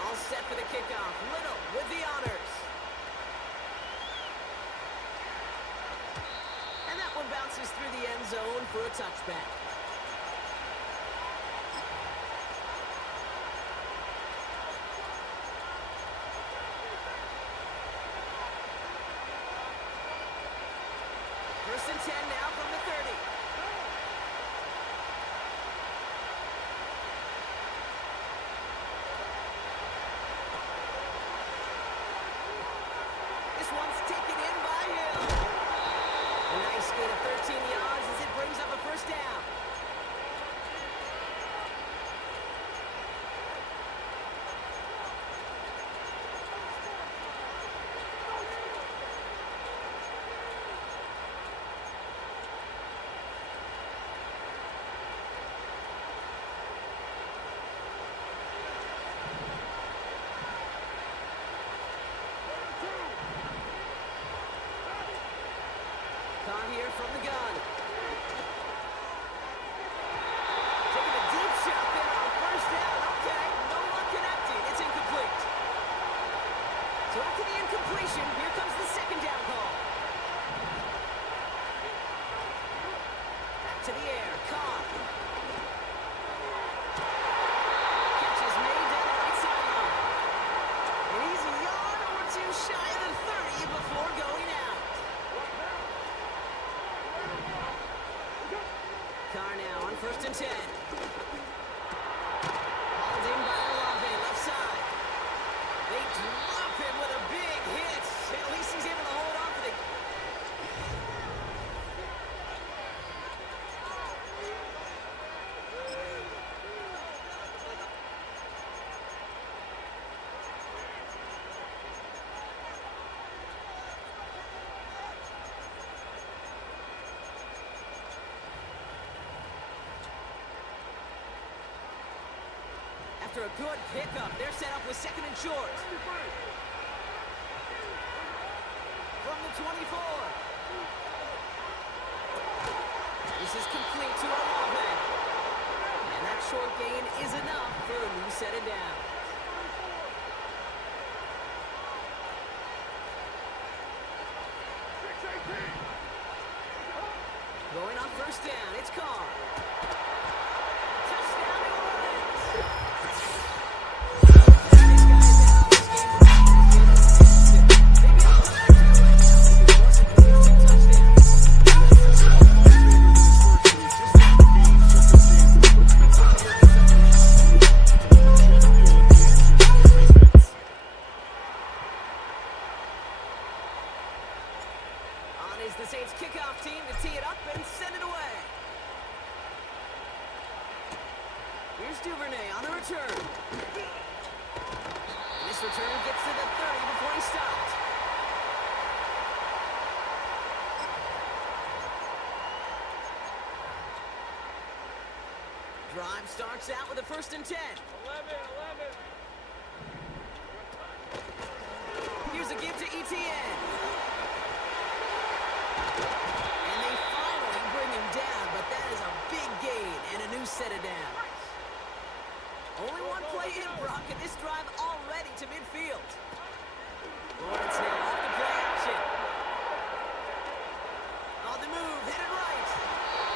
All set for the kickoff. Little with the honors. And that one bounces through the end zone for a touchback. First and 10 now from the 30. This one's taken in by Hill. A nice gain of 13 yards as it brings up a first down. Carr here from the gun. Taking a deep shot there on first down. Okay, no one connecting. It's incomplete. So after the incompletion, here comes the second down call. Back to the air. Carr. Catch is made down the right sideline. And he's a yard or two shy of the 30 before going out. Carr now on first and 10. Hauled in by Olave, left side. They drop him with a big hit. At least he's able to hold on for the... After a good pickup, they're set up with second and short. From the 24. This is complete to Olave. And that short gain is enough for a new set of downs. Going on first down, it's Carr. Touchdown, New Orleans. The Saints kickoff team to tee it up and send it away. Here's Duvernay on the return. This return gets to the 30 before he stopped. Drive starts out with a first and 10. 11. Here's a give to ETN. And they finally bring him down, but that is a big gain and a new set of downs. Only one play in, Brock, and this drive already to midfield. Lawrence now off the play action. On the move, hit it right.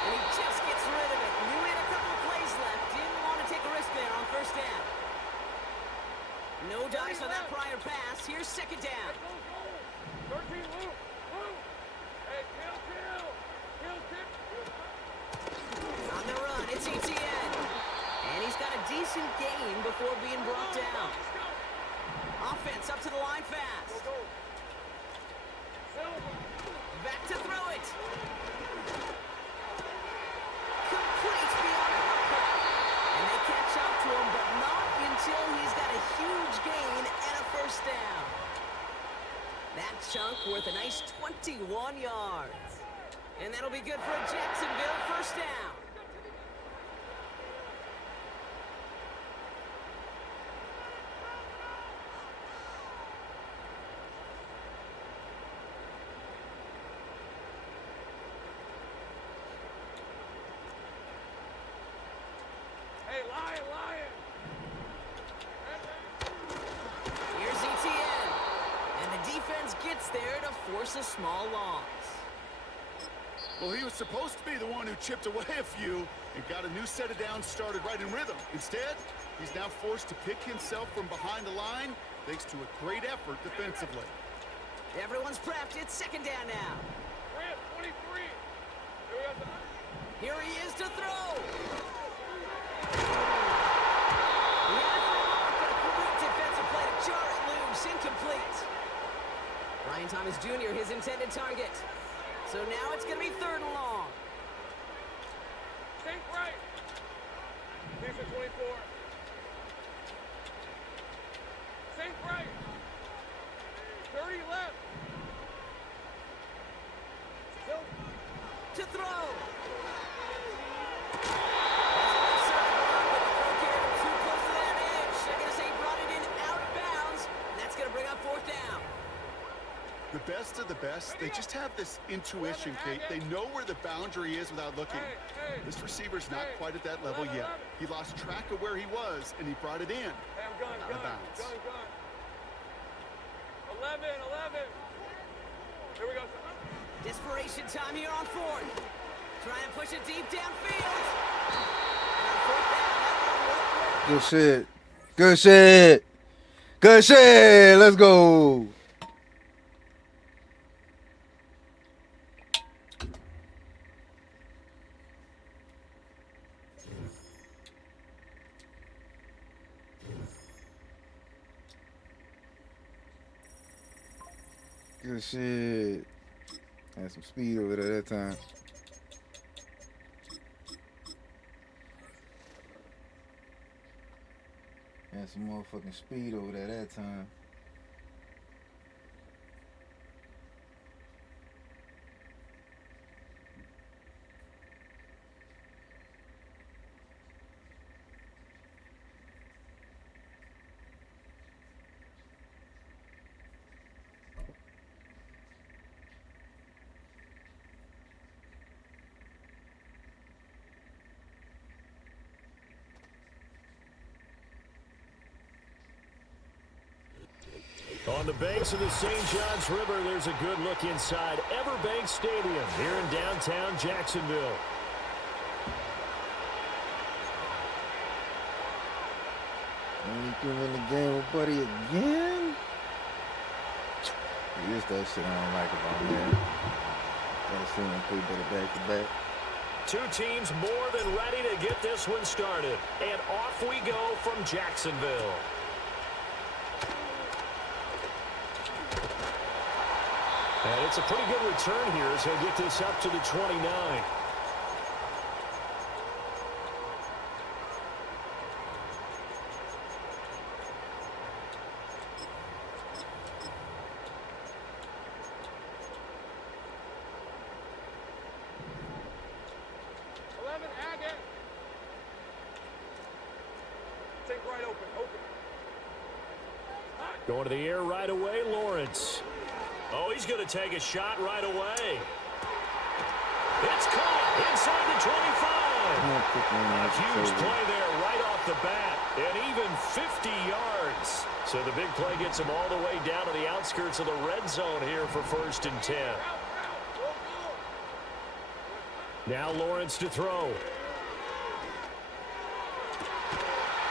And he just gets rid of it. Knew he had a couple of plays left. Didn't want to take a risk there on first down. No dice on that prior pass. Here's second down. 13, Luke. Hey, kill. On the run, it's ETN. And he's got a decent gain before being brought down. Offense up to the line fast. Back to throw it. Complete beyond the marker. And they can't 1 yard. And that'll be good for a Jacksonville first down. Hey, Lion! Here's ETN. And the defense gets there to force a small loss. Well, he was supposed to be the one who chipped away a few and got a new set of downs started right in rhythm. Instead, he's now forced to pick himself from behind the line thanks to a great effort defensively. Everyone's prepped. It's second down now. Grant, 23. Here we go. Here he is to throw. He had it for a moment, but a great defensive play to jar it loose. Incomplete. Ryan Thomas Jr., his intended target. So now it's going to be 3rd and long. Think right. These are 24. Think right. 30 left. Still. To throw. Too close to that edge. They're going to say he brought it in out of bounds. And that's going to bring up 4th down. The best of the best, they just have this intuition, Kate. They know where the boundary is without looking. This receiver's not quite at that level yet. He lost track of where he was, and he brought it in. Hey, I'm gun. 11. Here we go. Desperation time here on 4th. Trying to push it deep downfield. And on 4th down, that one won't work. Good shit. Good shit. Good shit. Let's go. Good shit. Had some speed over there that time. Had some motherfucking speed over there that time. On the banks of the St. Johns River, there's a good look inside Everbank Stadium here in downtown Jacksonville. Ain't doing the game with Buddy again? This that shit I don't like about him. Gotta see him play better back-to-back. Two teams more than ready to get this one started. And off we go from Jacksonville. And it's a pretty good return here as he'll get this up to the 29. Going to the air right away, Lawrence. Oh, he's going to take a shot right away. It's caught inside the 25. A huge play there right off the bat, and even 50 yards. So the big play gets him all the way down to the outskirts of the red zone here for 1st and 10. Now Lawrence to throw.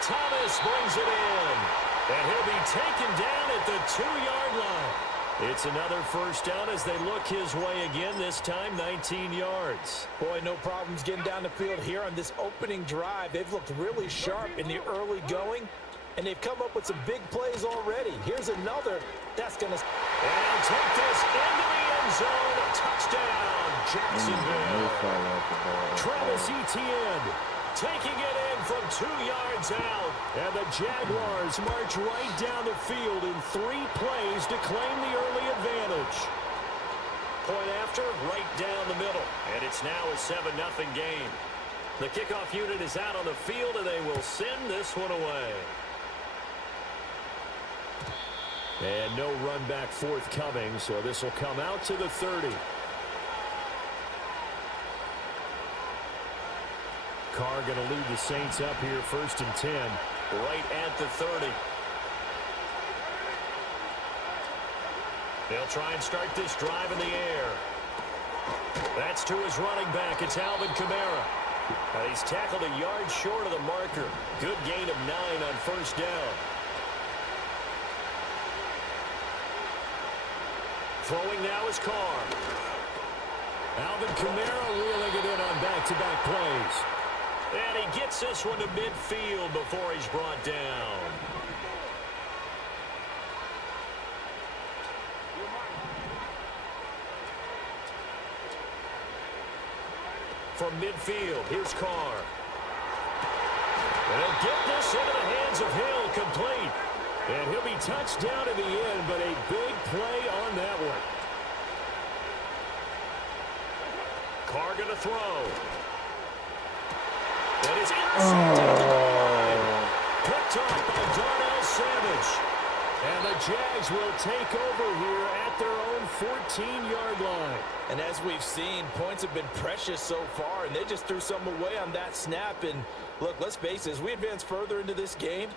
Thomas brings it in. And he'll be taken down at the 2-yard line. It's another first down as they look his way again, this time 19 yards. Boy, no problems getting down the field here on this opening drive. They've looked really sharp in the early going, and they've come up with some big plays already. Here's another. That's going to... And take this into the end zone. Touchdown, Jacksonville. Travis Etienne taking it in from 2 yards out. And the Jaguars march right down the field in 3 plays to claim the early advantage. Point after, right down the middle. And it's now a 7-0 game. The kickoff unit is out on the field, and they will send this one away. And no run back forthcoming, so this will come out to the 30. Carr going to lead the Saints up here 1st and 10, right at the 30. They'll try and start this drive in the air. That's to his running back. It's Alvin Kamara. And he's tackled a yard short of the marker. Good gain of 9 on 1st down. Throwing now is Carr. Alvin Kamara reeling it in on back-to-back plays. And he gets this one to midfield before he's brought down. From midfield, here's Carr. And he'll get this into the hands of Hill, complete. And he'll be touched down in the end, but a big play on that one. Carr going to throw. That is intercepted. Picked off by Darnell Savage. And the Jags will take over here at their own 14-yard line. And as we've seen, points have been precious so far, and they just threw some away on that snap. And look, let's face it, as we advance further into this game,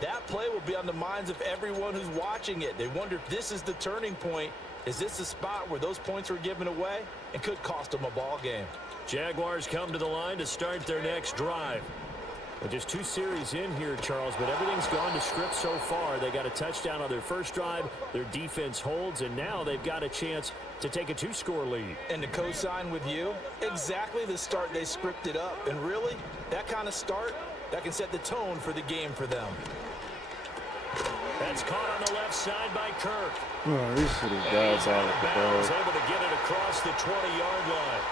that play will be on the minds of everyone who's watching it. They wonder if this is the turning point. Is this the spot where those points were given away and could cost them a ball game? Jaguars come to the line to start their next drive. Well, just 2 series in here, Charles, but everything's gone to script so far. They got a touchdown on their first drive. Their defense holds, and now they've got a chance to take a 2-score lead. And to co-sign with you, exactly the start they scripted up. And really, that kind of start, that can set the tone for the game for them. That's caught on the left side by Kirk. Oh, these city guys out of the ball. Able to get it across the 20-yard line.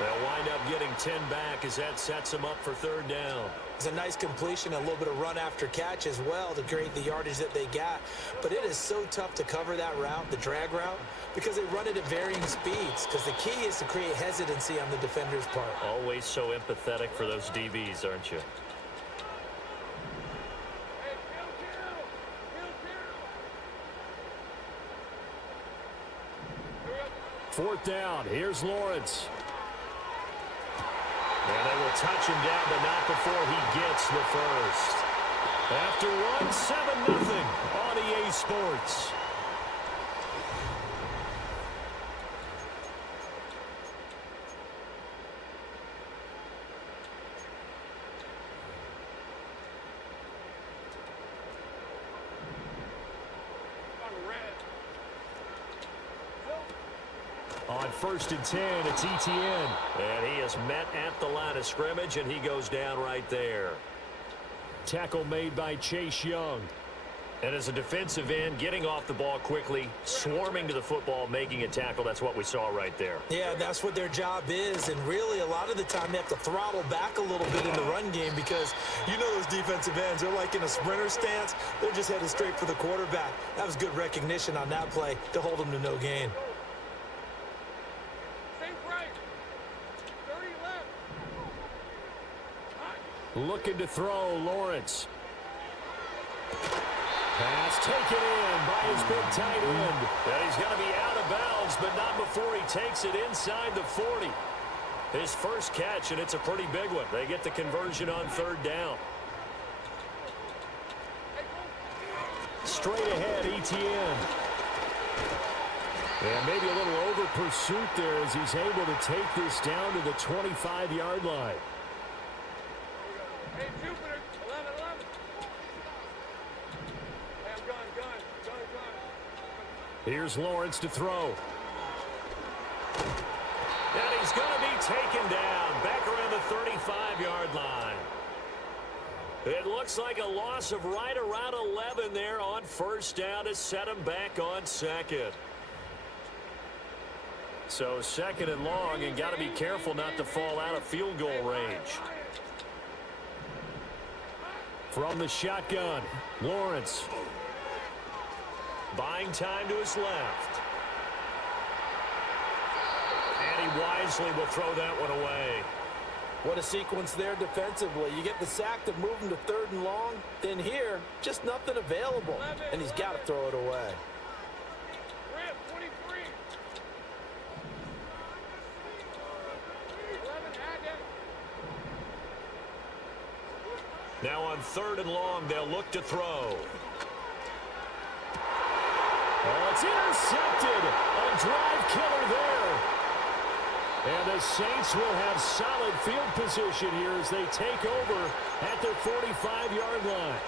They'll wind up getting 10 back as that sets them up for 3rd down. It's a nice completion, a little bit of run after catch as well to create the yardage that they got. But it is so tough to cover that route, the drag route, because they run it at varying speeds. Because the key is to create hesitancy on the defender's part. Always so empathetic for those DBs, aren't you? Fourth down. Here's Lawrence. And they will touch him down, but not before he gets the first. After one, 7-0 on EA Sports. On 1st and 10, it's Etienne. And he is met at the line of scrimmage, and he goes down right there. Tackle made by Chase Young. And as a defensive end, getting off the ball quickly, swarming to the football, making a tackle, that's what we saw right there. Yeah, that's what their job is. And really, a lot of the time, they have to throttle back a little bit in the run game because you know those defensive ends, they're like in a sprinter stance. They're just headed straight for the quarterback. That was good recognition on that play to hold them to no gain. Looking to throw, Lawrence. Pass taken in by his big tight end. And he's going to be out of bounds, but not before he takes it inside the 40. His first catch, and it's a pretty big one. They get the conversion on 3rd down. Straight ahead, Etienne. And maybe a little over pursuit there as he's able to take this down to the 25-yard line. Hey, Jupiter, 11-11. Hey, I'm gone. Here's Lawrence to throw. And he's going to be taken down back around the 35-yard line. It looks like a loss of right around 11 there on 1st down to set him back on 2nd. So 2nd and long, and got to be careful not to fall out of field goal range. From the shotgun, Lawrence. Buying time to his left. he wisely will throw that one away. What a sequence there defensively. You get the sack to move him to 3rd and long. Then here, just nothing available. And he's got to throw it away. 23. 11, Now on 3rd and long, they'll look to throw. Oh, it's intercepted. A drive killer there. And the Saints will have solid field position here as they take over at their 45-yard line.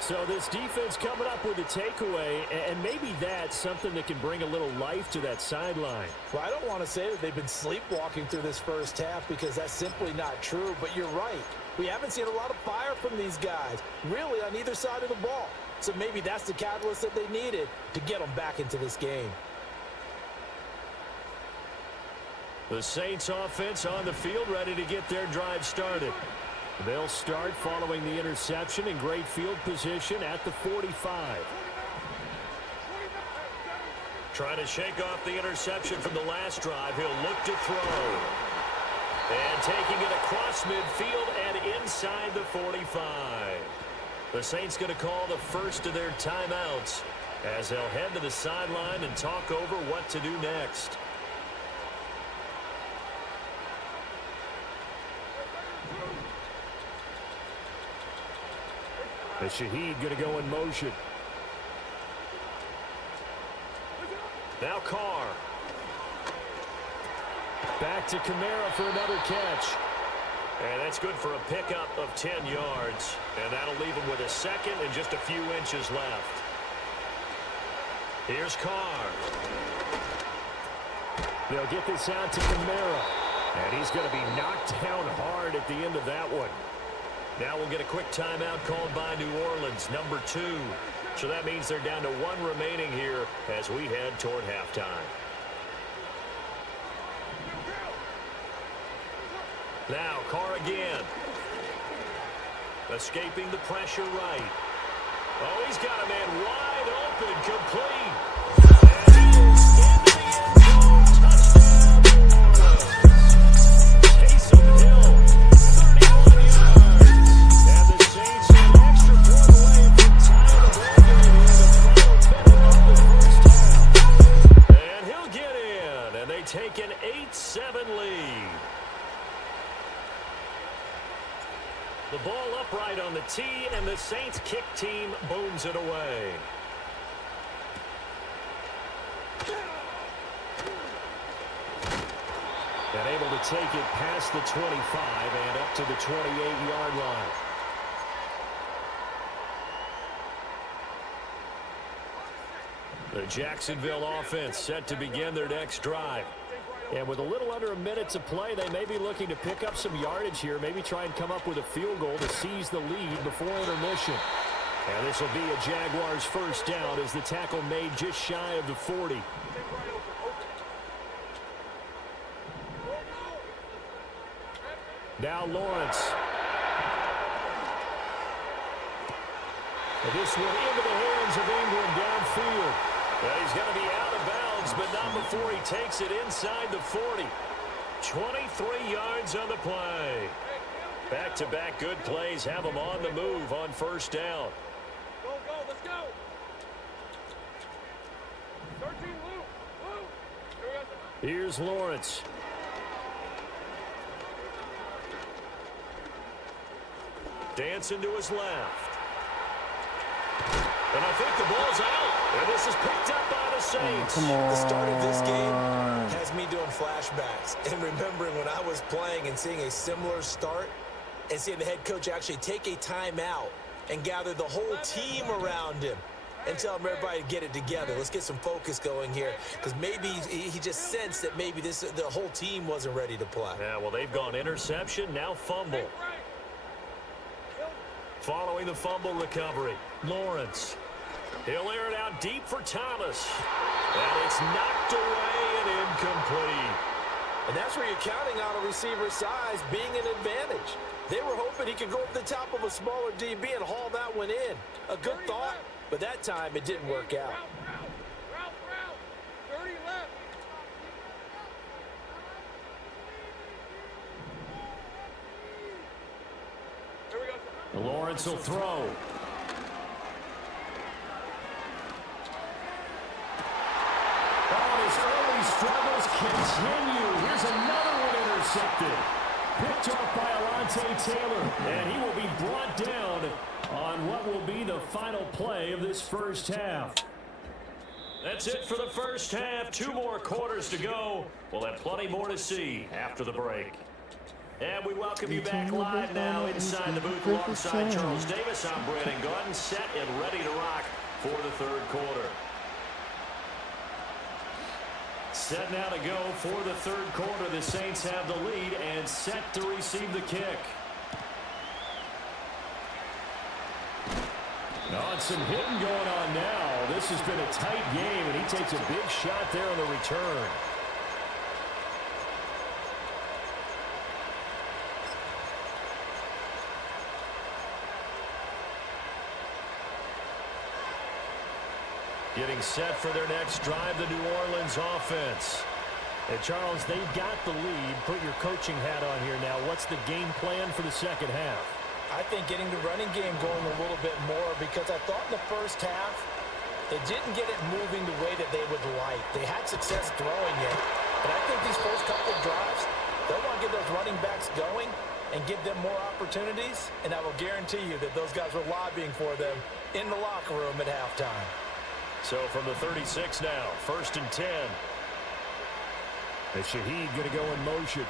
So this defense coming up with a takeaway, and maybe that's something that can bring a little life to that sideline. Well, I don't want to say that they've been sleepwalking through this first half because that's simply not true, but you're right. We haven't seen a lot of fire from these guys, really on either side of the ball. So maybe that's the catalyst that they needed to get them back into this game. The Saints offense on the field ready to get their drive started. They'll start following the interception in great field position at the 45. Trying to shake off the interception from the last drive. He'll look to throw. And taking it across midfield and inside the 45. The Saints going to call the first of their timeouts as they'll head to the sideline and talk over what to do next. The Shaheed going to go in motion. Now Carr. Back to Kamara for another catch. And that's good for a pickup of 10 yards. And that'll leave him with a second and just a few inches left. Here's Carr. They'll get this out to Kamara. And he's going to be knocked down hard at the end of that one. Now we'll get a quick timeout called by New Orleans, number 2. So that means they're down to 1 remaining here as we head toward halftime. Now Carr again. Escaping the pressure right. Oh, he's got a man wide open, complete. Take an 8-7 lead. The ball upright on the tee, and the Saints kick team booms it away. And able to take it past the 25 and up to the 28-yard line. The Jacksonville offense set to begin their next drive. And with a little under a minute to play, they may be looking to pick up some yardage here, maybe try and come up with a field goal to seize the lead before intermission. And this will be a Jaguars first down as the tackle made just shy of the 40. Now Lawrence. And this one into the hands of Ingram downfield. Well, he's going to be out of bounds, but not before he takes it inside the 40. 23 yards on the play. Back-to-back good plays have him on the move on first down. Go, let's go. 13, Lou. Here's Lawrence. Dancing to his left. And I think the ball's out. And this is picked up by the Saints. Come on. The start of this game has me doing flashbacks and remembering when I was playing and seeing a similar start and seeing the head coach actually take a timeout and gather the whole team around him and tell everybody to get it together. Let's get some focus going here because maybe he just sensed that maybe the whole team wasn't ready to play. Yeah, well, they've gone interception, now fumble. Following the fumble recovery, Lawrence. He'll air it out deep for Thomas. And it's knocked away and incomplete. And that's where you're counting on a receiver's size being an advantage. They were hoping he could go up the top of a smaller DB and haul that one in. A good thought, but that time it didn't work out. Route. 30 left. Lawrence will throw. Oh, his early struggles continue. Here's another one intercepted. Picked off by Alontae Taylor, and he will be brought down on what will be the final play of this first half. That's it for the first half. 2 more quarters to go. We'll have plenty more to see after the break. And we welcome you back live now inside the booth alongside Charles Davis. I'm Brandon Gordon, set and ready to rock for the third quarter. Set now to go for the third quarter. The Saints have the lead and set to receive the kick. Oh, some hitting going on now. This has been a tight game, and he takes a big shot there on the return. Getting set for their next drive, the New Orleans offense. And Charles, they've got the lead. Put your coaching hat on here now. What's the game plan for the second half? I think getting the running game going a little bit more, because I thought in the first half they didn't get it moving the way that they would like. They had success throwing it, but I think these first couple of drives, they'll want to get those running backs going and give them more opportunities, and I will guarantee you that those guys were lobbying for them in the locker room at halftime. So from the 36 now, 1st and 10. And Shaheed going to go in motion.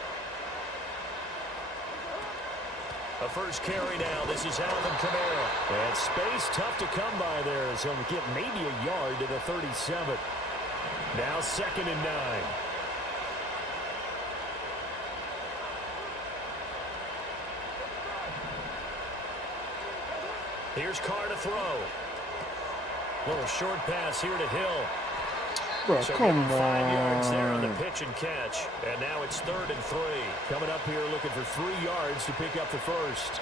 A first carry now. This is Alvin Kamara. And space tough to come by there as he'll get maybe a yard to the 37. Now 2nd and 9. Here's Carr to throw. Little short pass here to Hill. Bro, So come 5 yards there on the on. pitch and catch. And now it's 3rd and 3. Coming up here looking for 3 yards to pick up the first.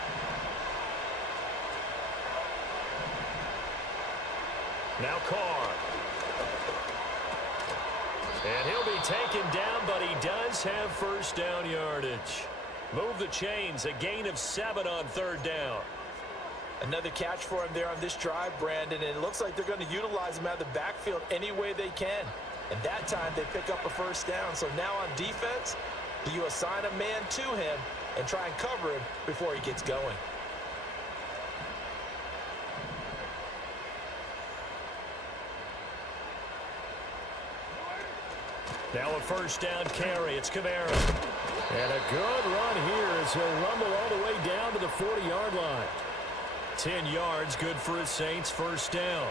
Now Carr. And he'll be taken down, but he does have first down yardage. Move the chains, a gain of 7 on 3rd down. Another catch for him there on this drive, Brandon, and it looks like they're going to utilize him out of the backfield any way they can. And that time they pick up a first down. So now on defense, do you assign a man to him and try and cover him before he gets going? Now a first down carry. It's Kamara. And a good run here as he'll rumble all the way down to the 40-yard line. 10 yards, good for his Saints, first down.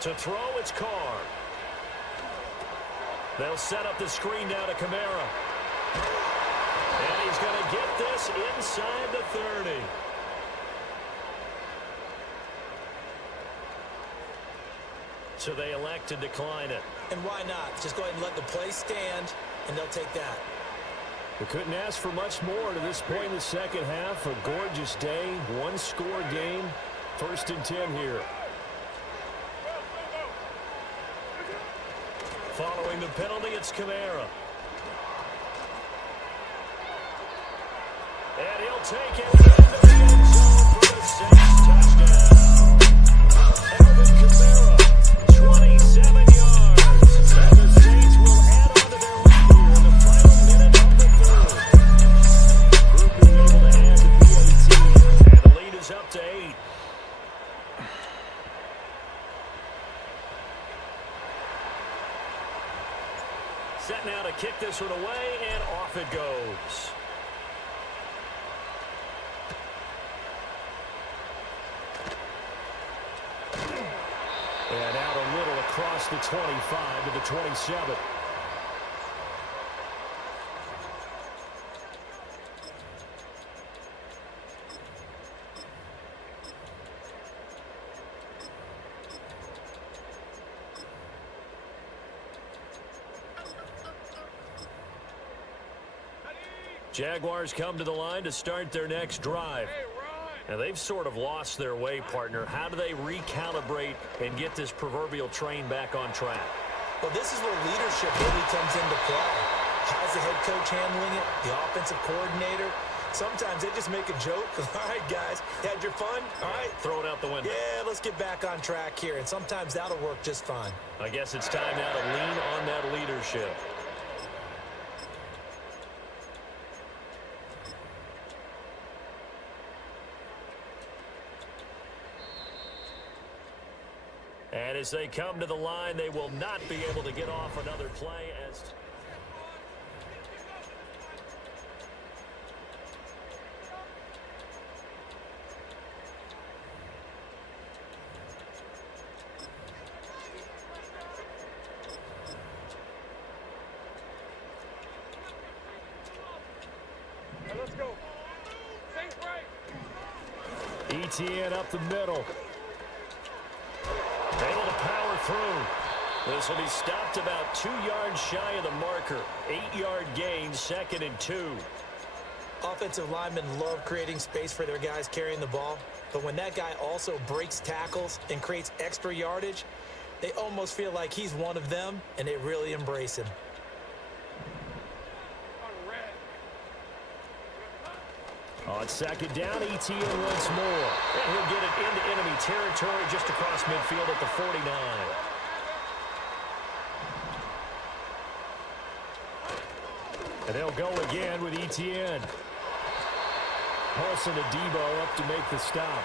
To throw, it's Carr. They'll set up the screen now to Kamara. And he's going to get this inside the 30. So they elect to decline it. And why not? Just go ahead and let the play stand, and they'll take that. They couldn't ask for much more to this point in the second half. A gorgeous day, one-score game. 1st and 10 here. Following the penalty, it's Kamara. And he'll take it into the end zone for the Saints touchdown. Alvin Kamara, 27 yards. And the Saints will add on to their lead here in the final minute of the third. Group being able to add the PAT. And the lead is up to 8. Set now to kick this one away, and off it goes. And out a little across the 25 to the 27. Jaguars come to the line to start their next drive. Now, they've sort of lost their way, partner. How do they recalibrate and get this proverbial train back on track? Well, this is where leadership really comes into play. How's the head coach handling it? The offensive coordinator? Sometimes they just make a joke. All right, guys, you had your fun? All right. Throw it out the window. Yeah, let's get back on track here. And sometimes that'll work just fine. I guess it's time now to lean on that leadership. And as they come to the line, they will not be able to get off another play as... Let's go. Safe break. ETN up the middle. Able to power through. This will be stopped about 2 yards shy of the marker. 8-yard gain, 2nd and 2. Offensive linemen love creating space for their guys carrying the ball. But when that guy also breaks tackles and creates extra yardage, they almost feel like he's one of them, and they really embrace him. On 2nd down, ETN once more. And he'll get it into enemy territory just across midfield at the 49. And they'll go again with ETN. Paulson to Debo up to make the stop.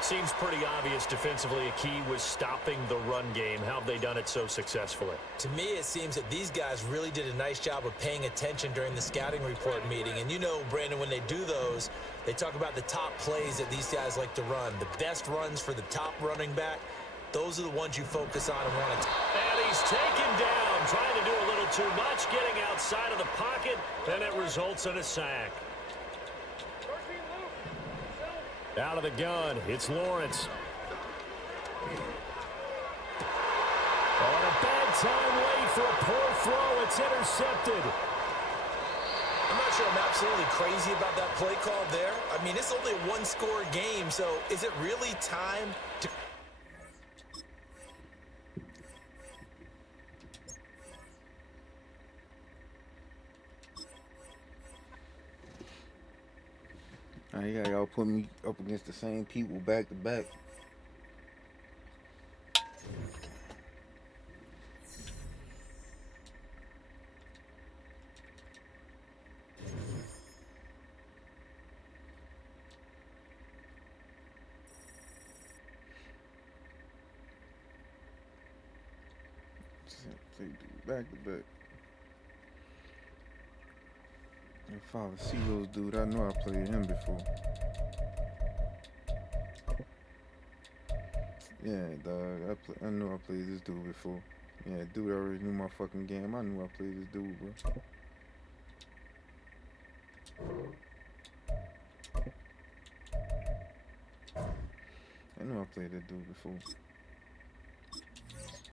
Seems pretty obvious defensively a key was stopping the run game. How have they done it so successfully? To me, it seems that these guys really did a nice job of paying attention during the scouting report meeting. And you know, Brandon, when they do those, they talk about the top plays that these guys like to run. The best runs for the top running back, those are the ones you focus on and want to. And he's taken down, trying to do a little too much, getting outside of the pocket, and it results in a sack. Out of the gun, it's Lawrence. On a bad time late for a poor throw, it's intercepted. I'm not sure I'm absolutely crazy about that play call there. I mean, it's only a one-score game, so is it really time to... Y'all put me up against the same people back to back. Back to back. If I ever see those dude, I know I played him before. Yeah, dog. I know I played this dude before. Yeah, dude already knew my fucking game. I knew I played this dude, bro. I know I played that dude before.